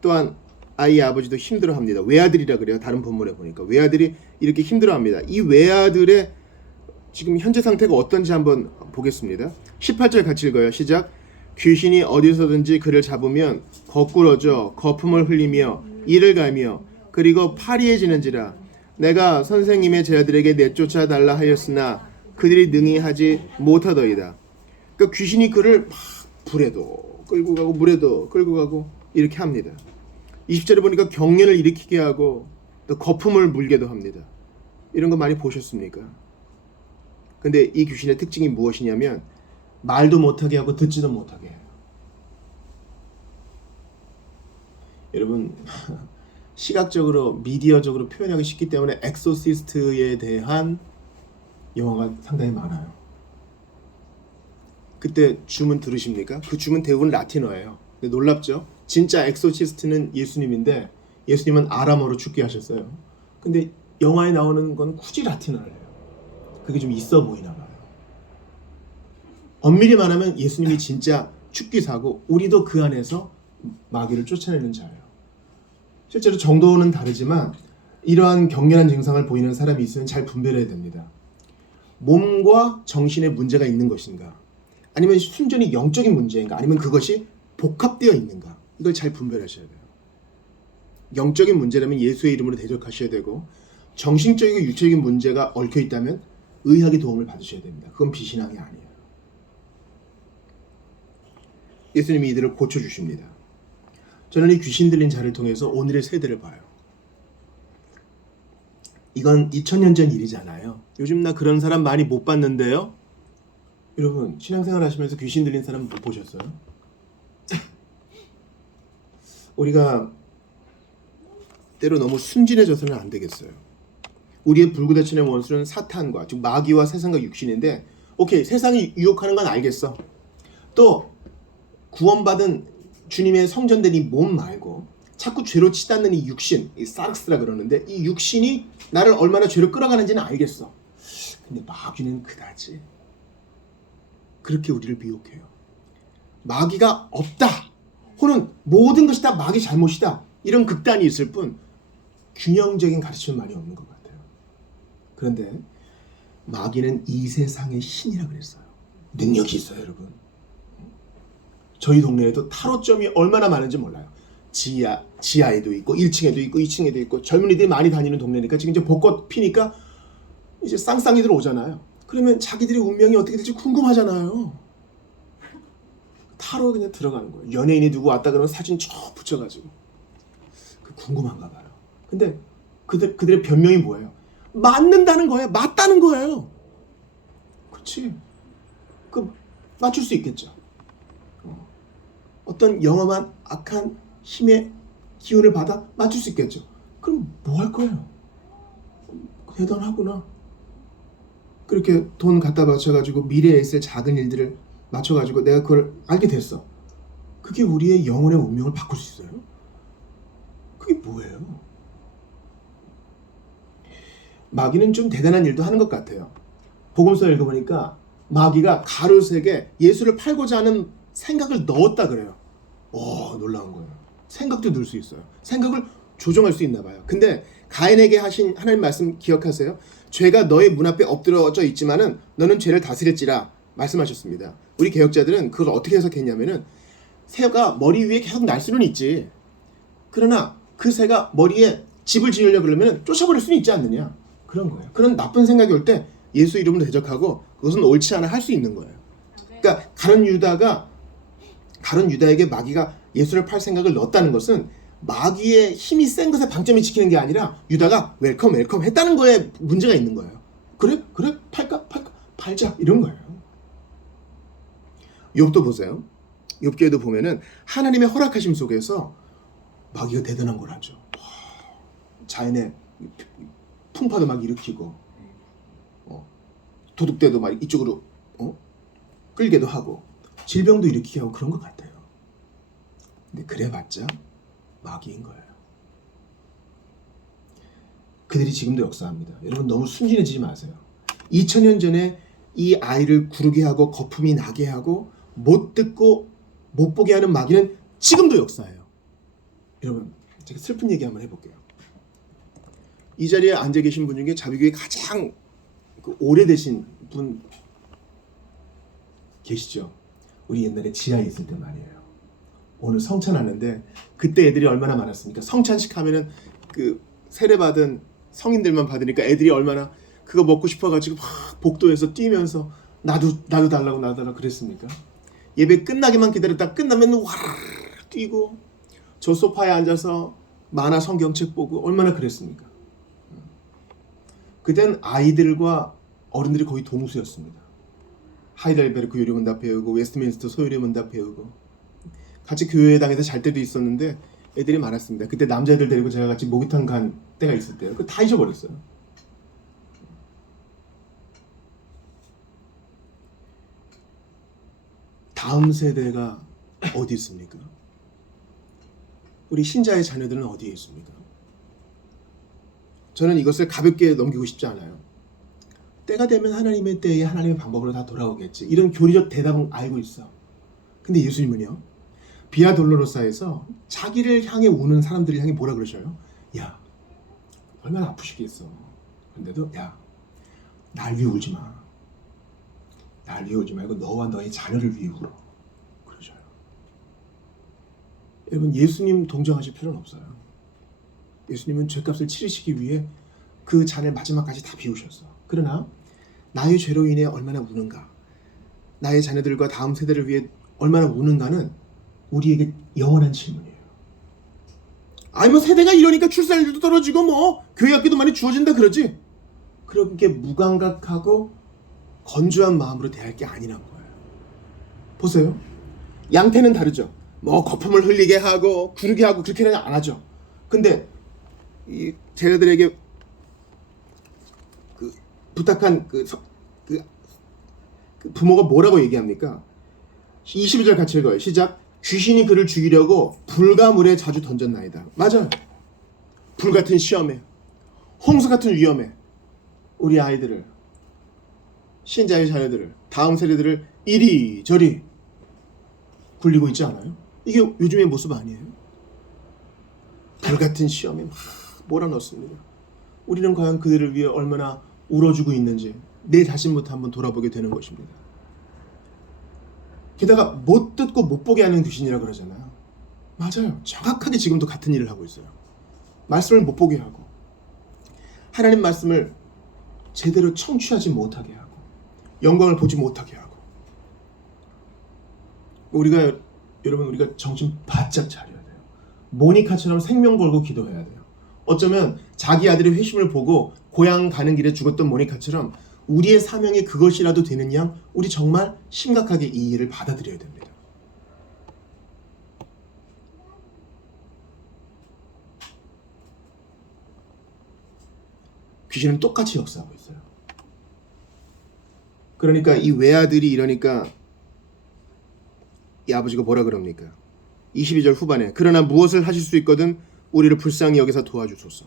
또한 아이의 아버지도 힘들어합니다. 외아들이라 그래요. 다른 본문에 보니까 외아들이 이렇게 힘들어합니다. 이 외아들의 지금 현재 상태가 어떤지 한번 보겠습니다. 18절 같이 읽어요. 시작. 귀신이 어디서든지 그를 잡으면 거꾸러져 거품을 흘리며 이를 갈며 그리고 파리해지는지라. 내가 선생님의 제자들에게 내쫓아 달라 하였으나 그들이 능히 하지 못하더이다. 그러니까 귀신이 그를 막 불에도 끌고 가고 물에도 끌고 가고 이렇게 합니다. 20절에 보니까 경련을 일으키게 하고 또 거품을 물게도 합니다. 이런 거 많이 보셨습니까? 근데 이 귀신의 특징이 무엇이냐면 말도 못하게 하고 듣지도 못하게 해요. 여러분 시각적으로 미디어적으로 표현하기 쉽기 때문에 엑소시스트에 대한 영화가 상당히 많아요. 그때 주문 들으십니까? 그 주문 대부분 라틴어예요. 근데 놀랍죠? 진짜 엑소시스트는 예수님인데 예수님은 아람어로 죽게 하셨어요. 근데 영화에 나오는 건 굳이 라틴어예요. 그게 좀 있어 보이나 봐요. 엄밀히 말하면 예수님이 진짜 축기사고 우리도 그 안에서 마귀를 쫓아내는 자예요. 실제로 정도는 다르지만 이러한 격렬한 증상을 보이는 사람이 있으면 잘 분별해야 됩니다. 몸과 정신에 문제가 있는 것인가, 아니면 순전히 영적인 문제인가, 아니면 그것이 복합되어 있는가, 이걸 잘 분별하셔야 돼요. 영적인 문제라면 예수의 이름으로 대적하셔야 되고, 정신적이고 육체적인 문제가 얽혀 있다면 의학의 도움을 받으셔야 됩니다. 그건 비신앙이 아니에요. 예수님이 이들을 고쳐주십니다. 저는 이 귀신 들린 자를 통해서 오늘의 세대를 봐요. 이건 2000년 전 일이잖아요. 요즘 나 그런 사람 많이 못 봤는데요. 여러분 신앙생활 하시면서 귀신 들린 사람 못 보셨어요? 우리가 때로 너무 순진해져서는 안 되겠어요. 우리의 불구다치는 원수는 사탄과 즉 마귀와 세상과 육신인데, 오케이, 세상이 유혹하는 건 알겠어. 또 구원받은 주님의 성전된 이 몸 말고 자꾸 죄로 치닫는 이 육신, 이 사르스라 그러는데, 이 육신이 나를 얼마나 죄로 끌어가는지는 알겠어. 근데 마귀는 그다지. 그렇게 우리를 미혹해요. 마귀가 없다, 혹은 모든 것이 다 마귀 잘못이다, 이런 극단이 있을 뿐 균형적인 가르침은 많이 없는 것 같아요. 그런데 마귀는 이 세상의 신이라 그랬어요. 능력이 있어요, 여러분. 저희 동네에도 타로점이 얼마나 많은지 몰라요. 지하에도 있고 1층에도 있고 2층에도 있고, 젊은이들이 많이 다니는 동네니까 지금 이제 벚꽃 피니까 이제 쌍쌍이들 오잖아요. 그러면 자기들의 운명이 어떻게 될지 궁금하잖아요. 타로 그냥 들어가는 거예요. 연예인이 누구 왔다 그러면 사진 쭉 붙여가지고 궁금한가 봐요. 근데 그들의 변명이 뭐예요? 맞는다는 거예요. 맞다는 거예요. 그렇지? 그 맞출 수 있겠죠. 어떤 영험한 악한 힘의 기운을 받아 맞출 수 있겠죠. 그럼 뭐 할 거예요? 대단하구나. 그렇게 돈 갖다 바쳐가지고 미래에 있을 작은 일들을 맞춰가지고 내가 그걸 알게 됐어. 그게 우리의 영혼의 운명을 바꿀 수 있어요? 그게 뭐예요? 마귀는 좀 대단한 일도 하는 것 같아요. 복음서 읽어보니까 마귀가 가룟색에 예수를 팔고자 하는 생각을 넣었다 그래요. 놀라운 거예요. 생각도 늘 수 있어요. 생각을 조정할 수 있나 봐요. 근데 가인에게 하신 하나님 말씀 기억하세요? 죄가 너의 문 앞에 엎드러져 있지만은 너는 죄를 다스릴지라 말씀하셨습니다. 우리 개혁자들은 그걸 어떻게 해석했냐면은 새가 머리 위에 계속 날 수는 있지. 그러나 그 새가 머리에 집을 지으려고 그러면 쫓아버릴 수는 있지 않느냐. 그런 거예요. 그런 나쁜 생각이 올 때 예수 이름으로 대적하고 그것은 옳지 않아 할 수 있는 거예요. 그러니까 가룟 유다에게 마귀가 예수를 팔 생각을 넣었다는 것은 마귀의 힘이 센 것에 방점이 찍히는 게 아니라 유다가 웰컴 했다는 거에 문제가 있는 거예요. 그래 팔자 이런 거예요. 욥도 보세요. 욥기에도 보면은 하나님의 허락하심 속에서 마귀가 대단한 걸 하죠. 자연의 풍파도 막 일으키고 도둑대도 막 이쪽으로 끌게도 하고 질병도 일으키게 하고 그런 것 같아요. 근데 그래봤자 마귀인 거예요. 그들이 지금도 역사합니다. 여러분 너무 순진해지지 마세요. 2000년 전에 이 아이를 구르게 하고 거품이 나게 하고 못 듣고 못 보게 하는 마귀는 지금도 역사해요. 여러분 제가 슬픈 얘기 한번 해볼게요. 이 자리에 앉아 계신 분 중에 자비교회 가장 오래되신 분 계시죠? 우리 옛날에 지하에 있을 때 말이에요. 오늘 성찬하는데 그때 애들이 얼마나 많았습니까? 성찬식 하면은 그 세례받은 성인들만 받으니까 애들이 얼마나 그거 먹고 싶어가지고 막 복도에서 뛰면서 나도 달라고 그랬습니까? 예배 끝나기만 기다렸다 끝나면 와르르 뛰고 저 소파에 앉아서 만화 성경책 보고 얼마나 그랬습니까? 그땐 아이들과 어른들이 거의 동수였습니다. 하이델베르크 유리문답 배우고 웨스트민스터 소유리문답 배우고 같이 교회당에서 잘 때도 있었는데 애들이 많았습니다. 그때 남자애들 데리고 제가 같이 목욕탕 간 때가 있을 때요. 그거 다 잊어버렸어요. 다음 세대가 어디 있습니까? 우리 신자의 자녀들은 어디에 있습니까? 저는 이것을 가볍게 넘기고 싶지 않아요. 때가 되면 하나님의 때에 하나님의 방법으로 다 돌아오겠지. 이런 교리적 대답은 알고 있어. 근데 예수님은요. 비아 돌로로사에서 자기를 향해 우는 사람들을 향해 뭐라 그러셔요? 야, 얼마나 아프시겠어. 근데도 야, 날 위해 울지 마. 날 위해 울지 말고 너와 너의 자녀를 위해 울어. 그러셔요. 여러분 예수님 동정하실 필요는 없어요. 예수님은 죄값을 치르시기 위해 그 잔을 마지막까지 다 비우셨어. 그러나 나의 죄로 인해 얼마나 우는가, 나의 자녀들과 다음 세대를 위해 얼마나 우는가는 우리에게 영원한 질문이에요. 아니 뭐 세대가 이러니까 출산율도 떨어지고 뭐 교회 학교도 많이 주어진다 그러지. 그렇게 무감각하고 건조한 마음으로 대할 게 아니란 거예요. 보세요. 양태는 다르죠. 뭐 거품을 흘리게 하고 구르게 하고 그렇게는 안 하죠. 근데 이 제자들에게 부탁한 그 부모가 뭐라고 얘기합니까? 22절 같이 읽어요. 시작. 귀신이 그를 죽이려고 불과 물에 자주 던졌나이다. 맞아요. 불 같은 시험에, 홍수 같은 위험에 우리 아이들을, 신자의 자녀들을, 다음 세대들을 이리저리 굴리고 있지 않아요? 이게 요즘의 모습 아니에요? 불 같은 시험에 막 몰아넣습니다. 우리는 과연 그들을 위해 얼마나 울어주고 있는지 내 자신부터 한번 돌아보게 되는 것입니다. 게다가 못 듣고 못 보게 하는 귀신이라 그러잖아요. 맞아요. 정확하게 지금도 같은 일을 하고 있어요. 말씀을 못 보게 하고 하나님 말씀을 제대로 청취하지 못하게 하고 영광을 보지 못하게 하고 우리가 정신 바짝 차려야 돼요. 모니카처럼 생명 걸고 기도해야 돼요. 어쩌면 자기 아들의 회심을 보고 고향 가는 길에 죽었던 모니카처럼 우리의 사명이 그것이라도 되는 양 우리 정말 심각하게 이 일을 받아들여야 됩니다. 귀신은 똑같이 역사하고 있어요. 그러니까 이 외아들이 이러니까 이 아버지가 뭐라 그럽니까? 22절 후반에 그러나 무엇을 하실 수 있거든 우리를 불쌍히 여기서 도와주소서.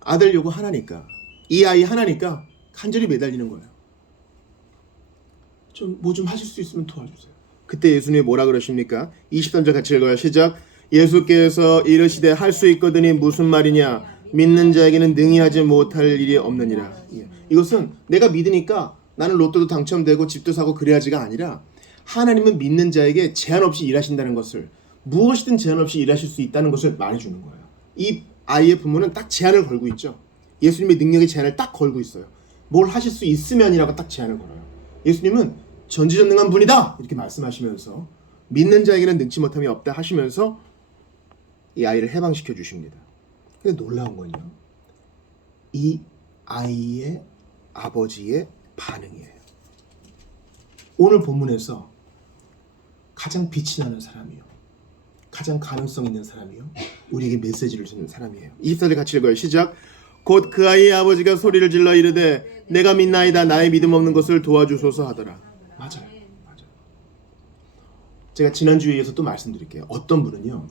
아들 요구 하나니까 이 아이 하나니까 간절히 매달리는 거예요. 좀 뭐 좀 하실 수 있으면 도와주세요. 그때 예수님이 뭐라 그러십니까? 23절 같이 읽어요. 시작. 예수께서 이르시되 할 수 있거든이 무슨 말이냐? 믿는 자에게는 능히 하지 못할 일이 없느니라. 이것은 내가 믿으니까 나는 로또도 당첨되고 집도 사고 그래야지가 아니라 하나님은 믿는 자에게 제한 없이 일하신다는 것을, 무엇이든 제한 없이 일하실 수 있다는 것을 말해주는 거예요. 이 아이의 부모는 딱 제한을 걸고 있죠. 예수님의 능력의 제한을 딱 걸고 있어요. 뭘 하실 수 있으면이라고 딱 제한을 걸어요. 예수님은 전지전능한 분이다 이렇게 말씀하시면서 믿는 자에게는 능치 못함이 없다 하시면서 이 아이를 해방시켜 주십니다. 근데 놀라운 건요, 이 아이의 아버지의 반응이에요. 오늘 본문에서 가장 빛이 나는 사람이요, 가장 가능성 있는 사람이요, 우리에게 메시지를 주는 사람이에요. 24절 같이 읽어요. 시작. 곧 그 아이의 아버지가 소리를 질러 이르되 내가 믿나이다, 나의 믿음 없는 것을 도와주소서 하더라. 맞아요. 제가 지난주에서 또 말씀드릴게요. 어떤 분은요,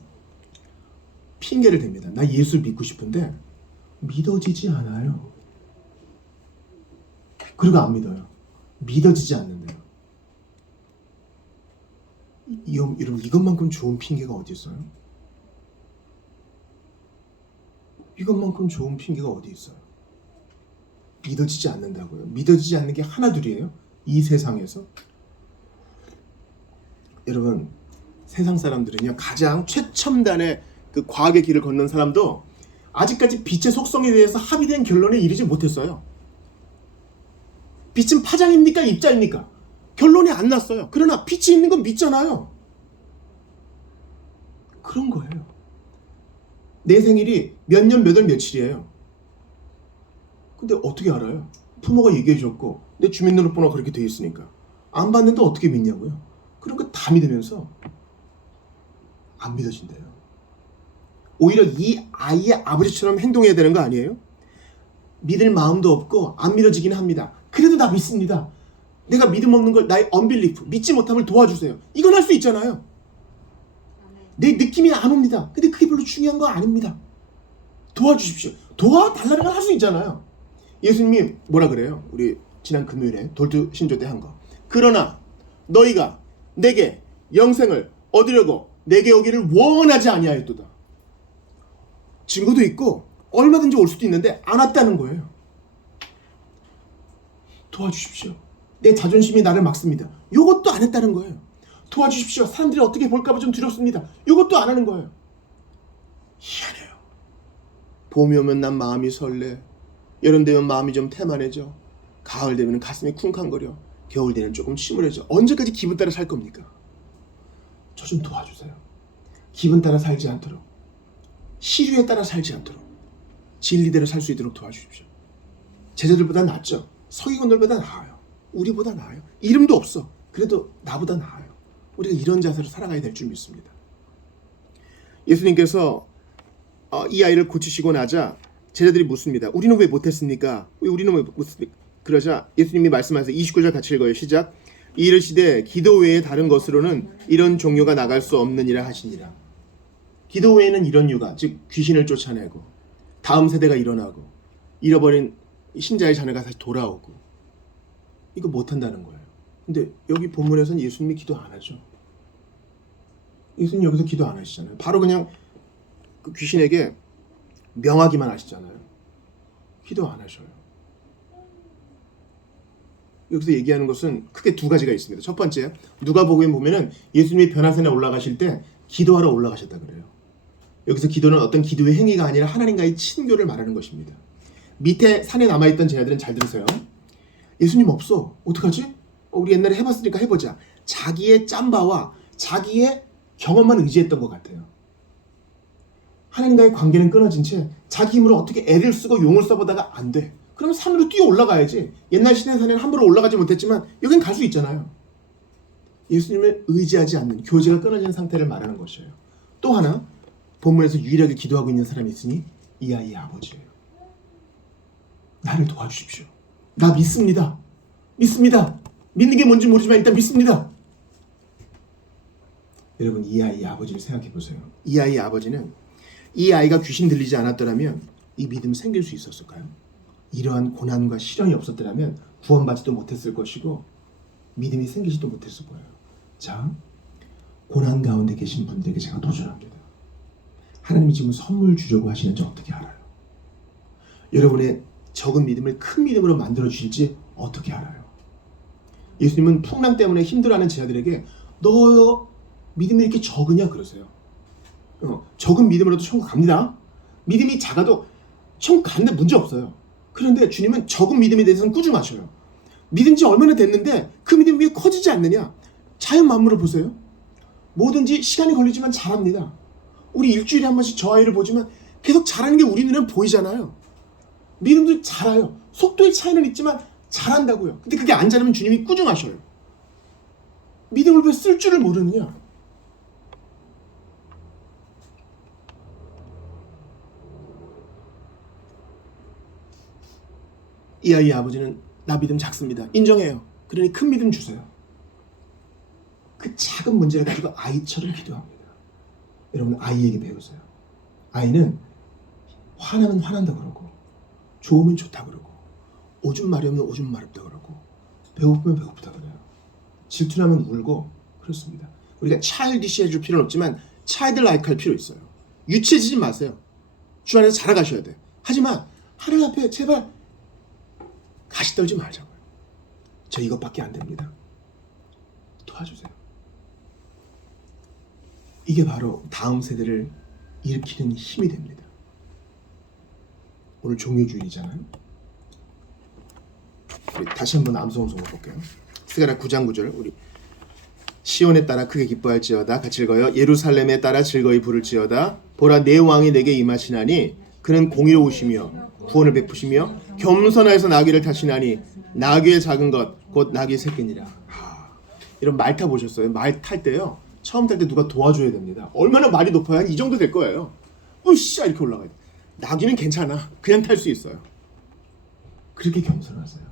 핑계를 댑니다. 나 예수 믿고 싶은데 믿어지지 않아요. 그리고 안 믿어요. 믿어지지 않는데요. 여러분, 이것만큼 좋은 핑계가 어디 있어요? 이것만큼 좋은 핑계가 어디 있어요? 믿어지지 않는다고요. 믿어지지 않는 게 하나둘이에요. 이 세상에서. 여러분, 세상 사람들은요, 가장 최첨단의 그 과학의 길을 걷는 사람도 아직까지 빛의 속성에 대해서 합의된 결론에 이르지 못했어요. 빛은 파장입니까? 입자입니까? 결론이 안 났어요. 그러나 빛이 있는 건 믿잖아요. 그런 거예요. 내 생일이 몇 년 몇 월 며칠이에요. 근데 어떻게 알아요? 부모가 얘기해 줬고 내 주민등록번호가 그렇게 돼 있으니까. 안 봤는데 어떻게 믿냐고요? 그런 거 다 믿으면서 안 믿어진대요. 오히려 이 아이의 아버지처럼 행동해야 되는 거 아니에요? 믿을 마음도 없고 안 믿어지긴 합니다. 그래도 나 믿습니다. 내가 믿음 없는 걸, 나의 unbelief, 믿지 못함을 도와주세요. 이건 할 수 있잖아요. 내 느낌이 안 옵니다. 근데 그게 별로 중요한 거 아닙니다. 도와주십시오. 도와달라는 걸 할 수 있잖아요. 예수님이 뭐라 그래요? 우리 지난 금요일에 돌투 신조 때 한 거. 그러나 너희가 내게 영생을 얻으려고 내게 오기를 원하지 아니하였도다. 증거도 있고 얼마든지 올 수도 있는데 안 왔다는 거예요. 도와주십시오. 내 자존심이 나를 막습니다. 이것도 안 했다는 거예요. 도와주십시오. 사람들이 어떻게 볼까봐 좀 두렵습니다. 이것도 안 하는 거예요. 희한해요. 봄이 오면 난 마음이 설레. 여름 되면 마음이 좀 태만해져. 가을 되면 가슴이 쿵쾅거려. 겨울 되면 조금 침울해져. 언제까지 기분 따라 살 겁니까? 저 좀 도와주세요. 기분 따라 살지 않도록, 시류에 따라 살지 않도록 진리대로 살 수 있도록 도와주십시오. 제자들보다 낫죠. 서기관들보다 나아요. 우리보다 나아요. 이름도 없어. 그래도 나보다 나아요. 우리가 이런 자세로 살아가야 될 줄 믿습니다. 예수님께서 이 아이를 고치시고 나자 제자들이 묻습니다. 우리는 왜 못했습니까? 우리는 왜 못했습니까? 그러자 예수님이 말씀하세요. 29절 같이 읽어요. 시작. 이르시되 기도 외에 다른 것으로는 이런 종교가 나갈 수 없느니라 하시니라. 기도 외에는 이런 유가, 즉 귀신을 쫓아내고 다음 세대가 일어나고 잃어버린 신자의 자녀가 다시 돌아오고, 이거 못한다는 거예요. 근데 여기 본문에서는 예수님이 기도 안 하죠. 예수님 여기서 기도 안 하시잖아요. 바로 그냥 그 귀신에게 명하기만 하시잖아요. 기도 안 하셔요. 여기서 얘기하는 것은 크게 두 가지가 있습니다. 첫 번째, 누가복음에 보면은 예수님이 변화산에 올라가실 때 기도하러 올라가셨다 그래요. 여기서 기도는 어떤 기도의 행위가 아니라 하나님과의 친교를 말하는 것입니다. 밑에 산에 남아있던 제자들은 잘 들으세요. 예수님 없어. 어떡하지? 우리 옛날에 해봤으니까 해보자. 자기의 짬바와 자기의 경험만 의지했던 것 같아요. 하나님과의 관계는 끊어진 채 자기 힘으로 어떻게 애를 쓰고 용을 써보다가 안 돼. 그러면 산으로 뛰어 올라가야지. 옛날 시내산에는 함부로 올라가지 못했지만 여긴 갈 수 있잖아요. 예수님을 의지하지 않는, 교제가 끊어진 상태를 말하는 것이에요. 또 하나, 본문에서 유일하게 기도하고 있는 사람이 있으니 이 아이의 아버지예요. 나를 도와주십시오. 나 믿습니다. 믿습니다. 믿는 게 뭔지 모르지만 일단 믿습니다. 여러분, 이 아이의 아버지를 생각해 보세요. 이 아이의 아버지는 이 아이가 귀신 들리지 않았더라면 이 믿음 생길 수 있었을까요? 이러한 고난과 시련이 없었더라면 구원받지도 못했을 것이고 믿음이 생기지도 못했을 거예요. 자, 고난 가운데 계신 분들에게 제가 도전합니다. 하나님이 지금 선물 주려고 하시는지 어떻게 알아요? 여러분의 적은 믿음을 큰 믿음으로 만들어 주실지 어떻게 알아요? 예수님은 풍랑 때문에 힘들어하는 제 아들에게 너 믿음이 이렇게 적으냐 그러세요. 적은 믿음으로도 천국 갑니다. 믿음이 작아도 천국 가는데 문제 없어요. 그런데 주님은 적은 믿음에 대해서는 꾸준하셔요. 믿은 지 얼마나 됐는데 그 믿음이 왜 커지지 않느냐? 자연 만물을 보세요. 뭐든지 시간이 걸리지만 잘합니다. 우리 일주일에 한 번씩 저 아이를 보지만 계속 잘하는 게 우리 눈에는 보이잖아요. 믿음도 잘해요. 속도의 차이는 있지만 잘한다고요. 근데 그게 안 잘하면 주님이 꾸준하셔요. 믿음을 왜 쓸 줄을 모르느냐? 이 아이의 아버지는 나 믿음 작습니다. 인정해요. 그러니 큰 믿음 주세요. 그 작은 문제를 가지고 아이처럼 기도합니다. 여러분 아이에게 배우세요. 아이는 화나면 화난다 그러고 좋으면 좋다 그러고 오줌 마려우면 오줌 마렵다 그러고 배고프면 배고프다 그래요. 질투나면 울고 그렇습니다. 우리가 차일디시 해줄 필요는 없지만 차일드라이크 할 필요 있어요. 유치해지지 마세요. 주 안에서 자라가셔야 돼. 하지만 하나님 앞에 제발 가시 떨지 말자고요. 저 이것밖에 안 됩니다. 도와주세요. 이게 바로 다음 세대를 일으키는 힘이 됩니다. 오늘 종료주일이잖아요. 우리 다시 한번 암송을 볼게요. 스가랴 9장 9절 우리 시온에 따라 크게 기뻐할지어다. 같이 읽어요. 예루살렘에 따라 즐거이 부를지어다. 보라 내 왕이 내게 임하시나니 그는 공의로우시며 구원을 베푸시며 겸손하여서 나귀를 타시나니 나귀의 작은 것 곧 나귀의 새끼니라. 이런 말 타보셨어요? 말 탈 때요. 처음 탈 때 누가 도와줘야 됩니다. 얼마나 말이 높아야 이 정도 될 거예요. 으쌰 이렇게 올라가야 돼. 나귀는 괜찮아. 그냥 탈 수 있어요. 그렇게 겸손하세요.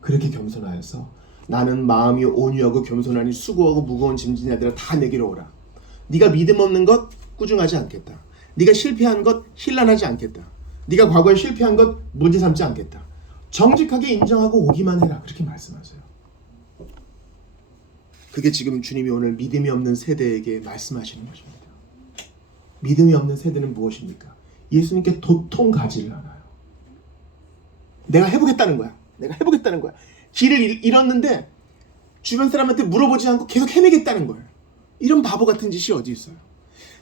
그렇게 겸손하여서 나는 마음이 온유하고 겸손하니 수고하고 무거운 짐진 자들아 다 내게로 오라. 네가 믿음 없는 것 꾸중하지 않겠다. 네가 실패한 것 힐난하지 않겠다. 네가 과거에 실패한 것 문제 삼지 않겠다. 정직하게 인정하고 오기만 해라. 그렇게 말씀하세요. 그게 지금 주님이 오늘 믿음이 없는 세대에게 말씀하시는 것입니다. 믿음이 없는 세대는 무엇입니까? 예수님께 도통 가지를 않아요. 내가 해보겠다는 거야. 내가 해보겠다는 거야. 길을 잃었는데 주변 사람한테 물어보지 않고 계속 헤매겠다는 거예요. 이런 바보 같은 짓이 어디 있어요?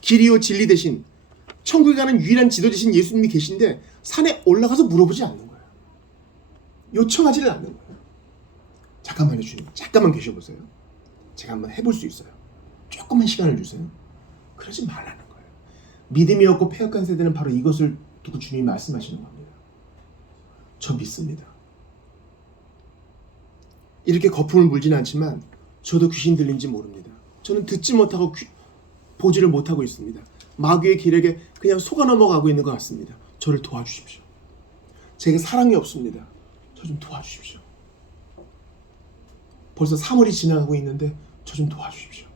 길이요 진리 대신 천국에 가는 유일한 지도자신 예수님이 계신데 산에 올라가서 물어보지 않는 거예요. 요청하지를 않는 거예요. 잠깐만요 주님. 잠깐만 계셔보세요. 제가 한번 해볼 수 있어요. 조금만 시간을 주세요. 그러지 말라는 거예요. 믿음이 없고 패역한 세대는 바로 이것을 두고 주님이 말씀하시는 겁니다. 저 믿습니다. 이렇게 거품을 물지는 않지만 저도 귀신 들린지 모릅니다. 저는 듣지 못하고 보지를 못하고 있습니다. 마귀의 길에게 그냥 속아 넘어가고 있는 것 같습니다. 저를 도와주십시오. 제게 사랑이 없습니다. 저 좀 도와주십시오. 벌써 3월이 지나가고 있는데 저 좀 도와주십시오.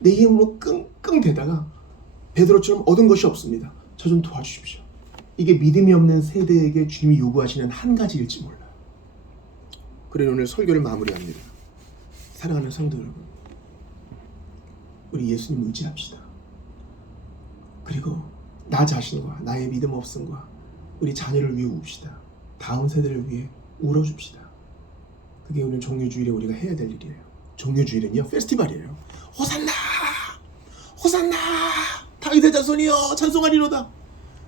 내 힘으로 끙끙 대다가 베드로처럼 얻은 것이 없습니다. 저 좀 도와주십시오. 이게 믿음이 없는 세대에게 주님이 요구하시는 한 가지일지 몰라요. 그래 오늘 설교를 마무리합니다. 사랑하는 성도 여러분, 우리 예수님 의지합시다. 그리고 나 자신과 나의 믿음 없음과 우리 자녀를 위해 웁시다. 다음 세대를 위해 울어줍시다. 그게 오늘 종료주일에 우리가 해야 될 일이에요. 종료주일은요 페스티벌이에요. 호산나 호산나 다윗의 자손이여 찬송하리로다.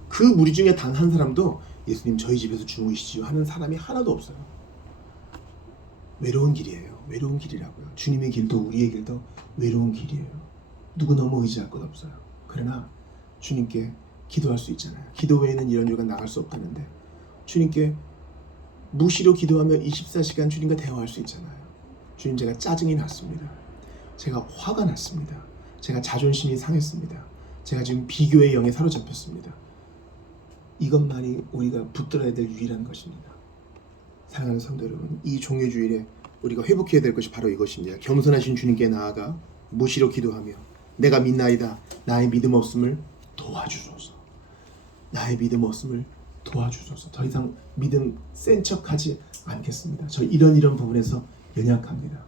그 무리 중에 단 한 사람도 예수님 저희 집에서 주무시지요 하는 사람이 하나도 없어요. 외로운 길이에요. 외로운 길이라고요. 주님의 길도 우리의 길도 외로운 길이에요. 누구 너무 의지할 것 없어요. 그러나 주님께 기도할 수 있잖아요. 기도 외에는 이런 일과 나갈 수 없다는데 주님께 무시로 기도하며 24시간 주님과 대화할 수 있잖아요. 주님 제가 짜증이 났습니다. 제가 화가 났습니다. 제가 자존심이 상했습니다. 제가 지금 비교의 영에 사로잡혔습니다. 이것만이 우리가 붙들어야 될 유일한 것입니다. 사랑하는 성도 여러분, 이 종료주일에 우리가 회복해야 될 것이 바로 이것입니다. 겸손하신 주님께 나아가 무시로 기도하며 내가 믿나이다. 나의 믿음 없음을 도와주소서. 나의 믿음 없음을 도와주소서. 더 이상 믿음 센 척하지 않겠습니다. 저 이런 부분에서 연약합니다.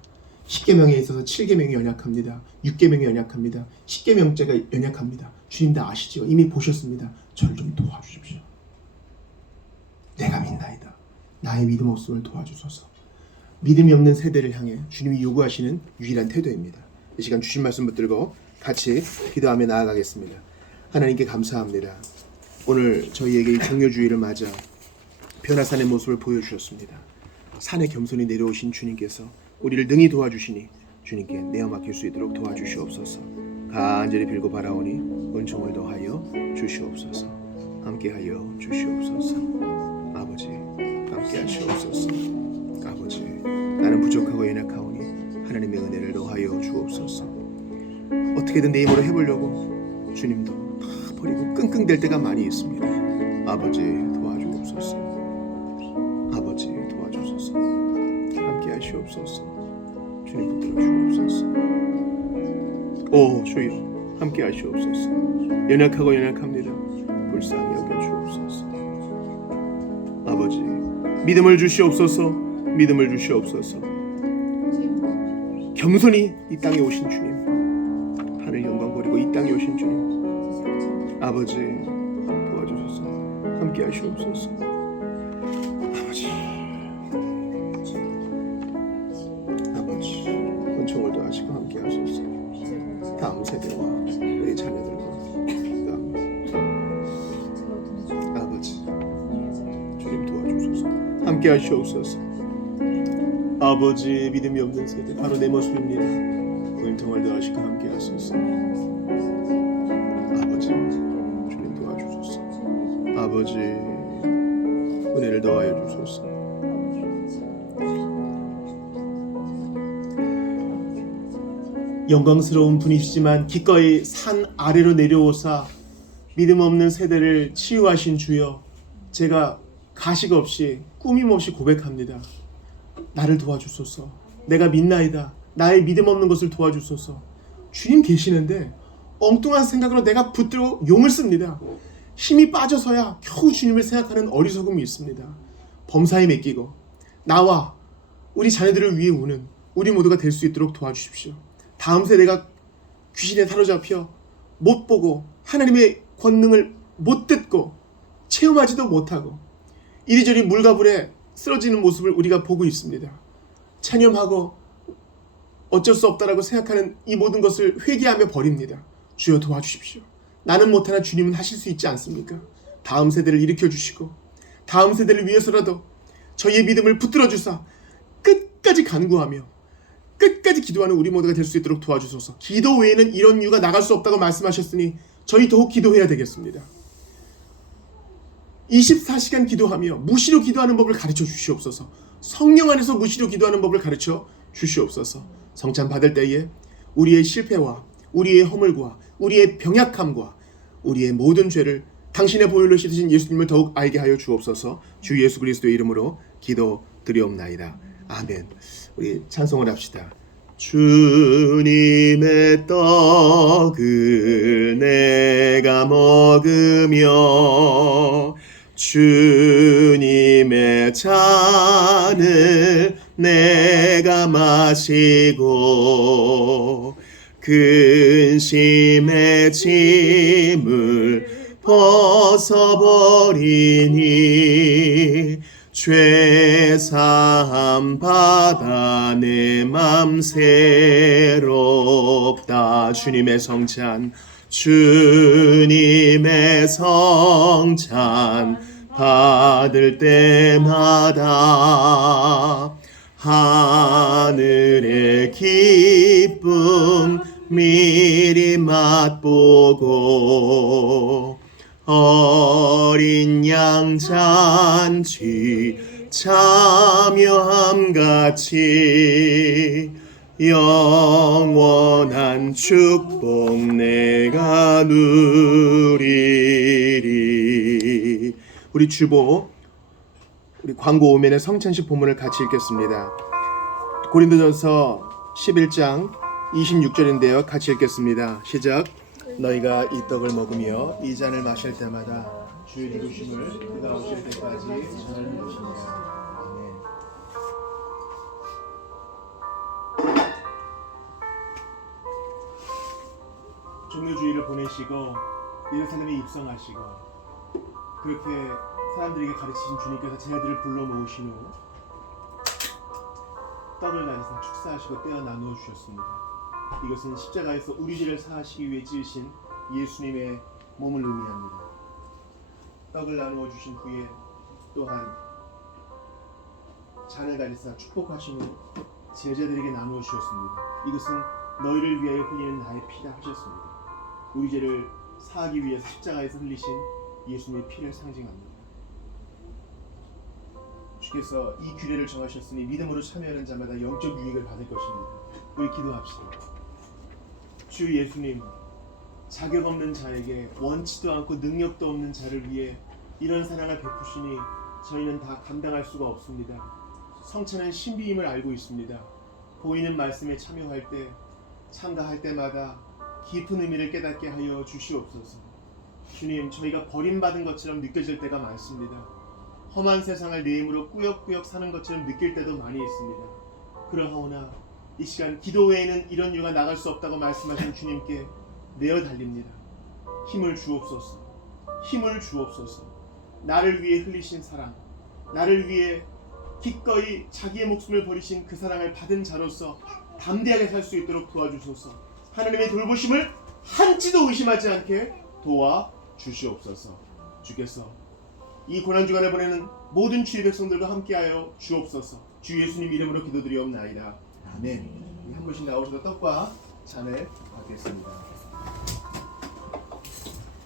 십계명에 있어서 7계명이 연약합니다. 6계명이 연약합니다. 10계명제가 연약합니다. 주님 다 아시죠? 이미 보셨습니다. 저를 좀 도와주십시오. 내가 믿나이다. 나의 믿음 없음을 도와주소서. 믿음이 없는 세대를 향해 주님이 요구하시는 유일한 태도입니다. 이 시간 주신 말씀 붙들고 같이 기도하며 나아가겠습니다. 하나님께 감사합니다. 오늘 저희에게 이 종료주의를 맞아 변화산의 모습을 보여주셨습니다. 산에 겸손히 내려오신 주님께서 우리를 능히 도와주시니 주님께 내어 맡길 수 있도록 도와주시옵소서. 간절히 빌고 바라오니 은총을 더하여 주시옵소서. 함께하여 주시옵소서. 아버지 함께 하시옵소서. 아버지 나는 부족하고 연약하오니 하나님의 은혜를 더하여 주옵소서. 어떻게든 내 힘으로 해보려고 주님도 다 버리고 끙끙댈 때가 많이 있습니다. 아버지 도와주옵소서. 아버지 도와주소서. 함께 하시옵소서. 주님 붙들어 주옵소서. 오 주여 함께 하시옵소서. 연약하고 연약합니다. 불쌍히 여겨 주옵소서. 아버지 믿음을 주시옵소서. 믿음을 주시옵소서. 겸손히 이 땅에 오신 주님, 하늘 영광 버리고 이 땅에 오신 주님, 아버지 도와주소서. 함께 하시옵소서. 아버지 은총을 더하시고 함께 하소서. 다음 세대와 우리 자녀들과 아버지 주님 도와주소서. 함께 하시옵소서. 아버지 믿음이 없는 세대 바로 내 모습입니다. 은총을 더하시고 함께 하소서. 아버지 주님 도와주소서. 아버지 은혜를 더하여 주소서. 영광스러운 분이시지만 기꺼이 산 아래로 내려오사 믿음 없는 세대를 치유하신 주여, 제가 가식 없이 꾸밈 없이 고백합니다. 나를 도와주소서. 내가 믿나이다. 나의 믿음 없는 것을 도와주소서. 주님 계시는데 엉뚱한 생각으로 내가 붙들고 용을 씁니다. 힘이 빠져서야 겨우 주님을 생각하는 어리석음이 있습니다. 범사에 맡기고 나와 우리 자녀들을 위해 우는 우리 모두가 될 수 있도록 도와주십시오. 다음 세대가 귀신에 사로잡혀 못 보고 하나님의 권능을 못 듣고 체험하지도 못하고 이리저리 물가불에 쓰러지는 모습을 우리가 보고 있습니다. 체념하고 어쩔 수 없다라고 생각하는 이 모든 것을 회개하며 버립니다. 주여 도와주십시오. 나는 못하나 주님은 하실 수 있지 않습니까? 다음 세대를 일으켜 주시고 다음 세대를 위해서라도 저희의 믿음을 붙들어 주사 끝까지 간구하며 끝까지 기도하는 우리 모두가 될 수 있도록 도와주소서. 기도 외에는 이런 이유가 나갈 수 없다고 말씀하셨으니 저희 더욱 기도해야 되겠습니다. 24시간 기도하며 무시로 기도하는 법을 가르쳐 주시옵소서. 성령 안에서 무시로 기도하는 법을 가르쳐 주시옵소서. 성찬 받을 때에 우리의 실패와 우리의 허물과 우리의 병약함과 우리의 모든 죄를 당신의 보혈로 씻으신 예수님을 더욱 알게 하여 주옵소서. 주 예수 그리스도의 이름으로 기도드리옵나이다. 아멘. 우리 찬송을 합시다. 주님의 떡을 내가 먹으며 주님의 잔을 내가 마시고 근심의 짐을 벗어버리니 죄사함 받아 내 맘 새롭다. 주님의 성찬 주님의 성찬 받을 때마다 하늘의 기쁨 미리 맛보고 어린 양 잔치 참여함같이 영원한 축복 내가 누리리. 우리 주보 우리 광고 오면의 성찬식 본문을 같이 읽겠습니다. 고린도전서 11장 26절인데요. 같이 읽겠습니다. 시작. 너희가 이 떡을 먹으며 이 잔을 마실 때마다 주의 죽으심을 그가 오실 때까지 전하는 것이니라. 아멘. 종료주의를 보내시고 예루살렘에 입성하시고 그렇게 사람들에게 가르치신 주님께서 제자들을 불러 모으신 후 떡을 가지사 축사하시고 떼어 나누어 주셨습니다. 이것은 십자가에서 우리 죄를 사하시기 위해 찢으신 예수님의 몸을 의미합니다. 떡을 나누어 주신 후에 또한 잔을 가지사 축복하신 후 제자들에게 나누어 주셨습니다. 이것은 너희를 위하여 흘리는 나의 피다 하셨습니다. 우리 죄를 사하기 위해서 십자가에서 흘리신 예수님의 피를 상징합니다. 주께서 이 규례를 정하셨으니 믿음으로 참여하는 자마다 영적 유익을 받을 것입니다. 우리 기도합시다. 주 예수님, 자격 없는 자에게 원치도 않고 능력도 없는 자를 위해 이런 사랑을 베푸시니 저희는 다 감당할 수가 없습니다. 성찬은 신비임을 알고 있습니다. 보이는 말씀에 참여할 때, 참가할 때마다 깊은 의미를 깨닫게 하여 주시옵소서. 주님, 저희가 버림받은 것처럼 느껴질 때가 많습니다. 험한 세상을 내 힘으로 꾸역꾸역 사는 것처럼 느낄 때도 많이 있습니다. 그러하오나 이 시간 기도 외에는 이런 일과 나갈 수 없다고 말씀하신 주님께 내어 달립니다. 힘을 주옵소서. 힘을 주옵소서. 나를 위해 흘리신 사랑, 나를 위해 기꺼이 자기의 목숨을 버리신 그 사랑을 받은 자로서 담대하게 살 수 있도록 도와주소서. 하나님의 돌보심을 한치도 의심하지 않게 도와주시옵소서. 주께서 이 고난주간을 보내는 모든 주의 백성들과 함께하여 주옵소서. 주 예수님 이름으로 기도드리옵나이다. 아멘. 한 분씩 나오셔서 떡과 잔을 받겠습니다.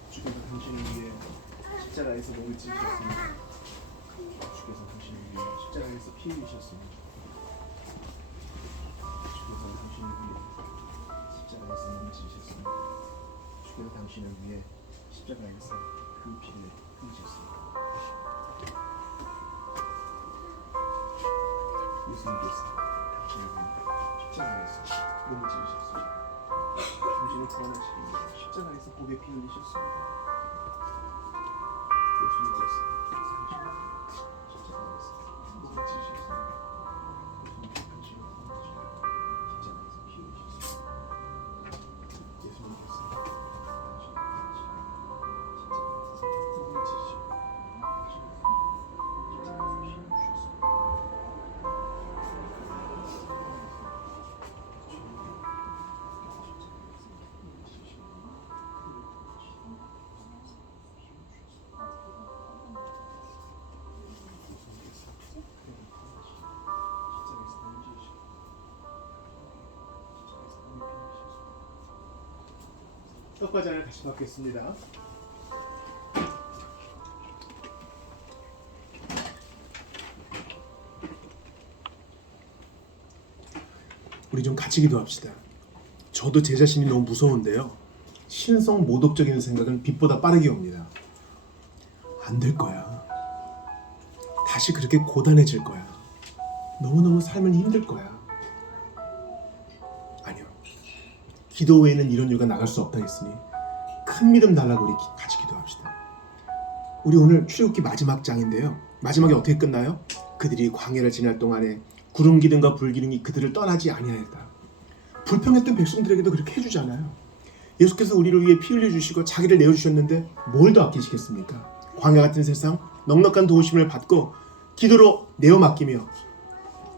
주께서 당신을 위해 십자가에서 몸을 찢으셨습니다. 주께서 당신을 위해 십자가에서 피 흘리셨습니다. 주께서 당신을 위해 십자가에서 몸을 찢으셨습니다. 주께서 당신을 위해 십자가에서 그 피를 흘리셨습니다. 예수님께서 당신을 위해 십자가에서 몸을 찢으셨습니다. 당신을 구원하시기 위해 십자가에서 보배 피 흘리셨습니다. 예수님께서 당신을 십자가에서 몸을 찢으셨습니다. 예수님께서 당신을 구원하시기 위해 십자가에서 피 흘리셨습니다. 예수님께서 당신을 구원하시기 위해 십자가에서 몸을 찢으셨습니다. 떡과 잔을 다시 받겠습니다. 우리 좀 같이 기도합시다. 저도 제 자신이 너무 무서운데요. 신성 모독적인 생각은 빛보다 빠르게 옵니다. 안 될 거야. 다시 그렇게 고단해질 거야. 너무너무 삶은 힘들 거야. 아니요. 기도 외에는 이런 일과 나갈 수 없다 했으니 큰 믿음 달라고 우리 같이 기도합시다. 우리 오늘 출애굽기 마지막 장인데요. 마지막에 어떻게 끝나요? 그들이 광야를 지날 동안에 구름 기둥과 불 기둥이 그들을 떠나지 아니하였다. 불평했던 백성들에게도 그렇게 해주잖아요. 예수께서 우리를 위해 피 흘려주시고 자기를 내어주셨는데 뭘 더 아끼시겠습니까? 광야 같은 세상 넉넉한 도우심을 받고 기도로 내어 맡기며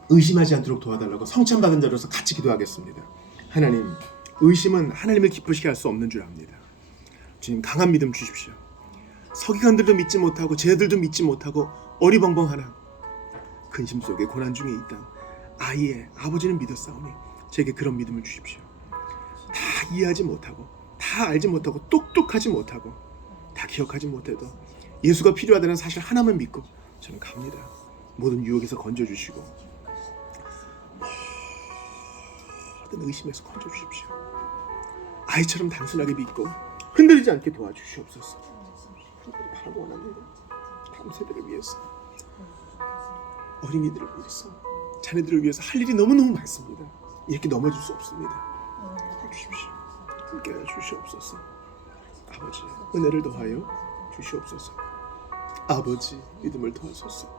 의심하지 않도록 도와달라고 성찬받은 자로서 같이 기도하겠습니다. 하나님, 의심은 하나님을 기쁘시게 할 수 없는 줄 압니다. 주님, 강한 믿음 주십시오. 서기관들도 믿지 못하고 제자들도 믿지 못하고 어리벙벙하나 근심 속에 고난 중에 있던 아이의 아버지는 믿었사오니 제게 그런 믿음을 주십시오. 다 이해하지 못하고 다 알지 못하고 똑똑하지 못하고 다 기억하지 못해도 예수가 필요하다는 사실 하나만 믿고 저는 갑니다. 모든 유혹에서 건져주시고 모든 의심에서 건져주십시오. 아이처럼 단순하게 믿고 흔들리지 않게 도와주시옵소서. 하나님 바라고 원합니다. 다음 세대를 위해서, 어린이들을 위해서, 자녀들을 위해서 할 일이 너무너무 많습니다. 이렇게 넘어질 수 없습니다. 도와주십시오. 함께하여 주시옵소서. 아버지, 은혜를 더하여 주시옵소서. 아버지, 믿음을 도와주소서.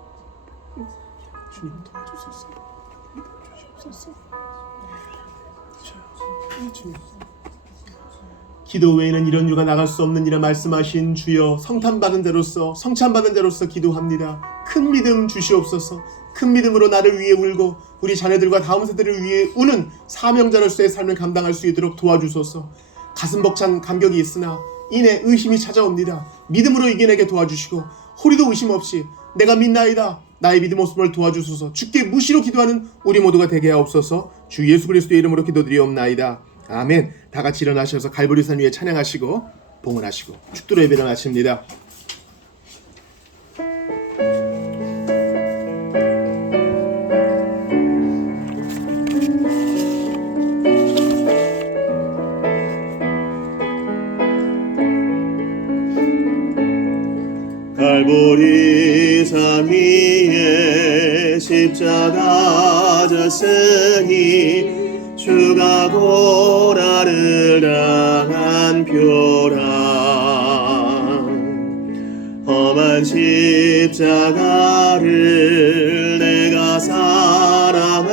주님 도와주소서. 도와주시옵소서. 주님, 기도 외에는 이런 일과 나갈 수 없느니라 말씀하신 주여, 성찬받은 자로서 기도합니다. 큰 믿음 주시옵소서. 큰 믿음으로 나를 위해 울고 우리 자녀들과 다음 세대를 위해 우는 사명자로서의 삶을 감당할 수 있도록 도와주소서. 가슴 벅찬 감격이 있으나 이내 의심이 찾아옵니다. 믿음으로 이겨내게 도와주시고 호리도 의심 없이 내가 믿나이다, 나의 믿음 없음을 도와주소서. 주께 무시로 기도하는 우리 모두가 되게 하옵소서. 주 예수 그리스도의 이름으로 기도드리옵나이다. 아멘. 다 같이 일어나셔서 갈보리산 위에 찬양하시고 봉헌하시고 축도로 예배를 마칩니다. 갈보리산 위에 십자가 졌으니 주가 고난을 당한 표랑 험한 십자가를 내가 사랑함은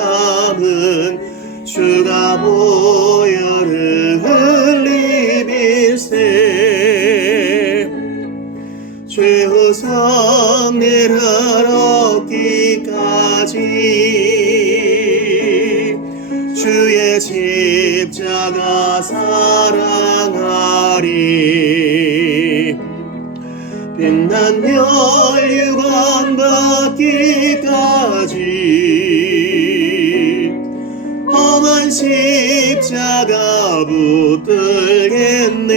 주가 보혈을 흘리밀세 최후 승리를 얻기까지 주의 십자가 사랑하리 빛난 멸류관 받기까지 험한 십자가 붙들겠네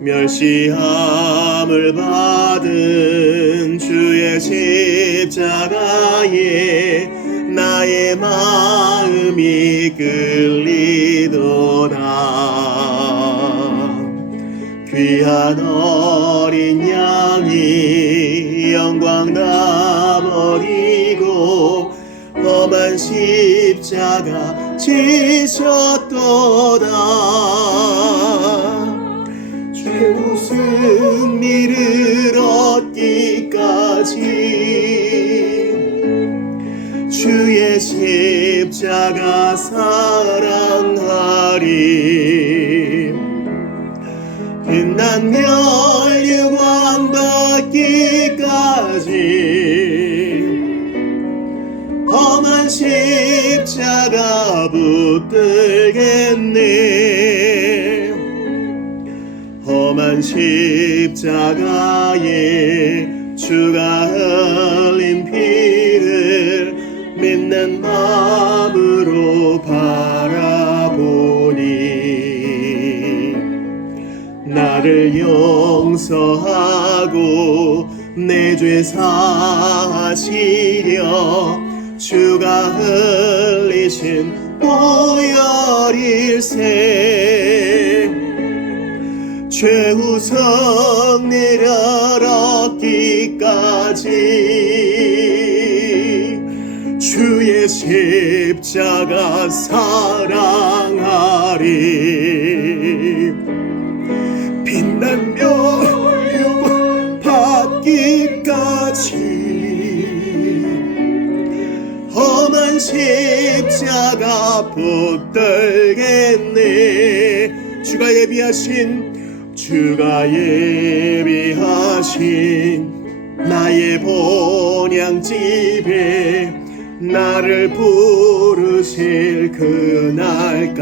멸시함을 받은 주의 십자가에 나의 마음이 끌리도다 귀한 어린 양이 영광 다 버리고 험한 십자가 지셨도다 최후 승리를 얻기까지 주의 십자가 사랑하리 빛난 멸류관 받기까지 험한 십자가 붙들겠네 험한 십자가에 주가 흘린 피를 믿는 마음으로 바라보니 나를 용서하고 내 죄 사하시려 주가 흘리신 보혈일세 최후 승리를 얻기까지 주의 십자가 사랑하리 빛난 멸류관 받기까지 험한 십자가 붙들겠네 주가 예비하신 나의 본향집에 나를 부르실 그날까지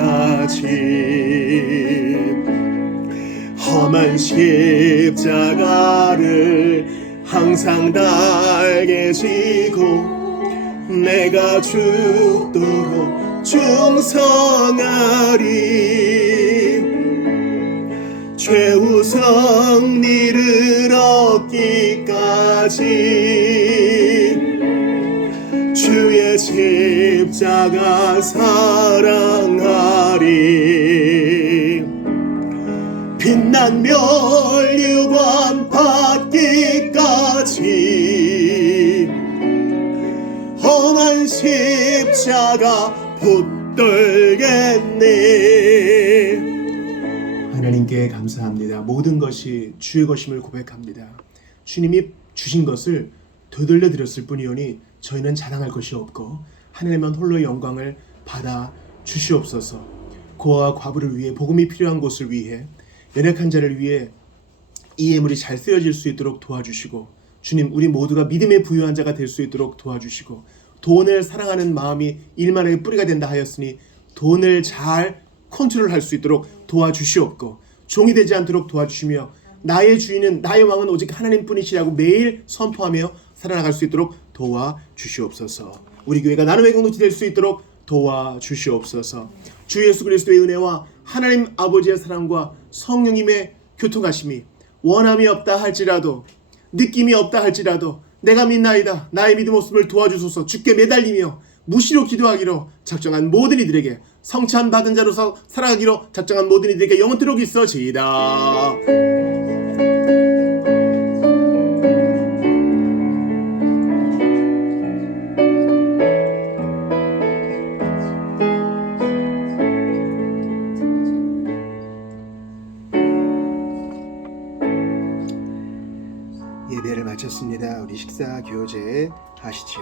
험한 십자가를 항상 달게 지고 내가 죽도록 충성하리 최후 승리를 얻기까지 주의 십자가 사랑하리 빛난 멸류관 받기까지 험한 십자가 붙들겠네 하나님께 감사합니다. 모든 것이 주의 것임을 고백합니다. 주님이 주신 것을 되돌려 드렸을 뿐이오니 저희는 자랑할 것이 없고 하나님만 홀로 영광을 받아 주시옵소서. 고아와 과부를 위해, 복음이 필요한 곳을 위해, 연약한 자를 위해 이 예물이 잘 쓰여질 수 있도록 도와주시고, 주님, 우리 모두가 믿음의 부유한 자가 될 수 있도록 도와주시고, 돈을 사랑하는 마음이 일만하게 뿌리가 된다 하였으니 돈을 잘 컨트롤할 수 있도록 도와주시옵고, 종이 되지 않도록 도와주시며, 나의 주인은, 나의 왕은 오직 하나님뿐이시라고 매일 선포하며 살아나갈 수 있도록 도와주시옵소서. 우리 교회가 나눔의 공동체 될 수 있도록 도와주시옵소서. 주 예수 그리스도의 은혜와 하나님 아버지의 사랑과 성령님의 교통하심이 원함이 없다 할지라도, 느낌이 없다 할지라도 내가 믿나이다, 나의 믿음 없음을 도와주소서. 주께 매달리며 무시로 기도하기로 작정한 모든 이들에게, 성찬 받은 자로서 살아가기로 작정한 모든 이들에게 영원토록 있어지이다. 예배를 마쳤습니다. 우리 식사 교제 하시죠.